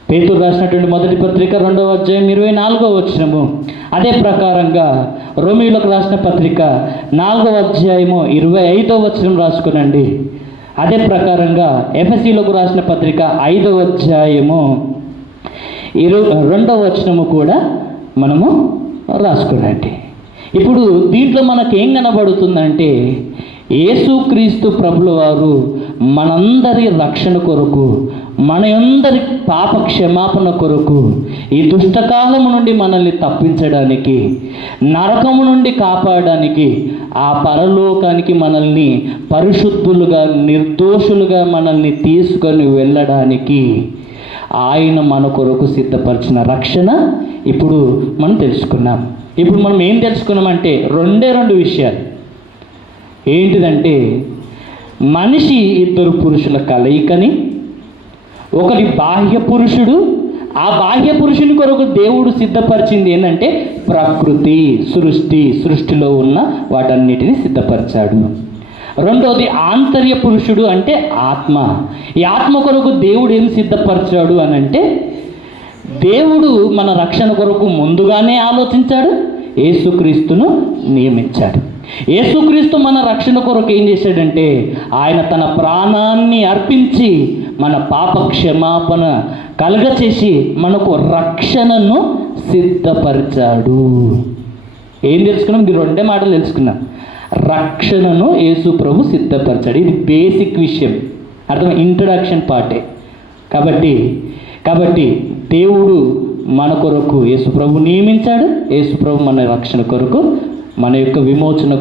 పేతురు రాసినటువంటి 1వ పత్రిక 2వ అధ్యాయం 24వ వచనము. అదే ప్రకారంగా రోమీయులకు రాసిన పత్రిక 4వ అధ్యాయము 25వ వచనం రాసుకునండి. అదే ప్రకారంగా ఎఫెసీలకు రాసిన పత్రిక 5వ అధ్యాయము 22వ వచనము కూడా మనము రాసుకునండి. ఇప్పుడు దీంట్లో మనకేం కనబడుతుందంటే యేసుక్రీస్తు ప్రభుల వారు మనందరి రక్షణ కొరకు, మనందరి పాప క్షమాపణ కొరకు, ఈ దుష్టకాలము నుండి మనల్ని తప్పించడానికి, నరకము నుండి కాపాడడానికి, ఆ పరలోకానికి మనల్ని పరిశుద్ధులుగా, నిర్దోషులుగా మనల్ని తీసుకొని వెళ్ళడానికి ఆయన మన కొరకు సిద్ధపరిచిన రక్షణ ఇప్పుడు మనం తెలుసుకున్నాం. ఇప్పుడు మనం ఏం తెలుసుకున్నామంటే రెండు విషయాలు. ఏంటిదంటే మనిషి ఇద్దరు పురుషుల కలయికని, ఒకటి బాహ్య పురుషుడు, ఆ బాహ్య పురుషుని కొరకు దేవుడు సిద్ధపరిచింది ఏంటంటే ప్రకృతి, సృష్టిలో ఉన్న వాటన్నిటిని సిద్ధపరిచాడు. రెండోది ఆంతర్య పురుషుడు అంటే ఆత్మ. ఈ ఆత్మ కొరకు దేవుడు ఏం సిద్ధపరిచాడు అని అంటే దేవుడు మన రక్షణ కొరకు ముందుగానే ఆలోచించాడు, యేసుక్రీస్తును నియమించాడు. యేసుక్రీస్తు మన రక్షణ కొరకు ఏం చేశాడంటే ఆయన తన ప్రాణాన్ని అర్పించి మన పాప క్షమాపణ కలుగచేసి మనకు రక్షణను సిద్ధపరిచాడు. ఏం తెలుసుకున్నాం? ఈ రెండే మాటలు తెలుసుకున్నాం. రక్షణను యేసు ప్రభు సిద్ధపరిచాడు. ఇది బేసిక్ విషయం, అర్థం, ఇంట్రడక్షన్ పార్టే. కాబట్టి దేవుడు మన కొరకు యేసు ప్రభు నియమించాడు. యేసు ప్రభు మన రక్షణ కొరకు, మన యొక్క విమోచన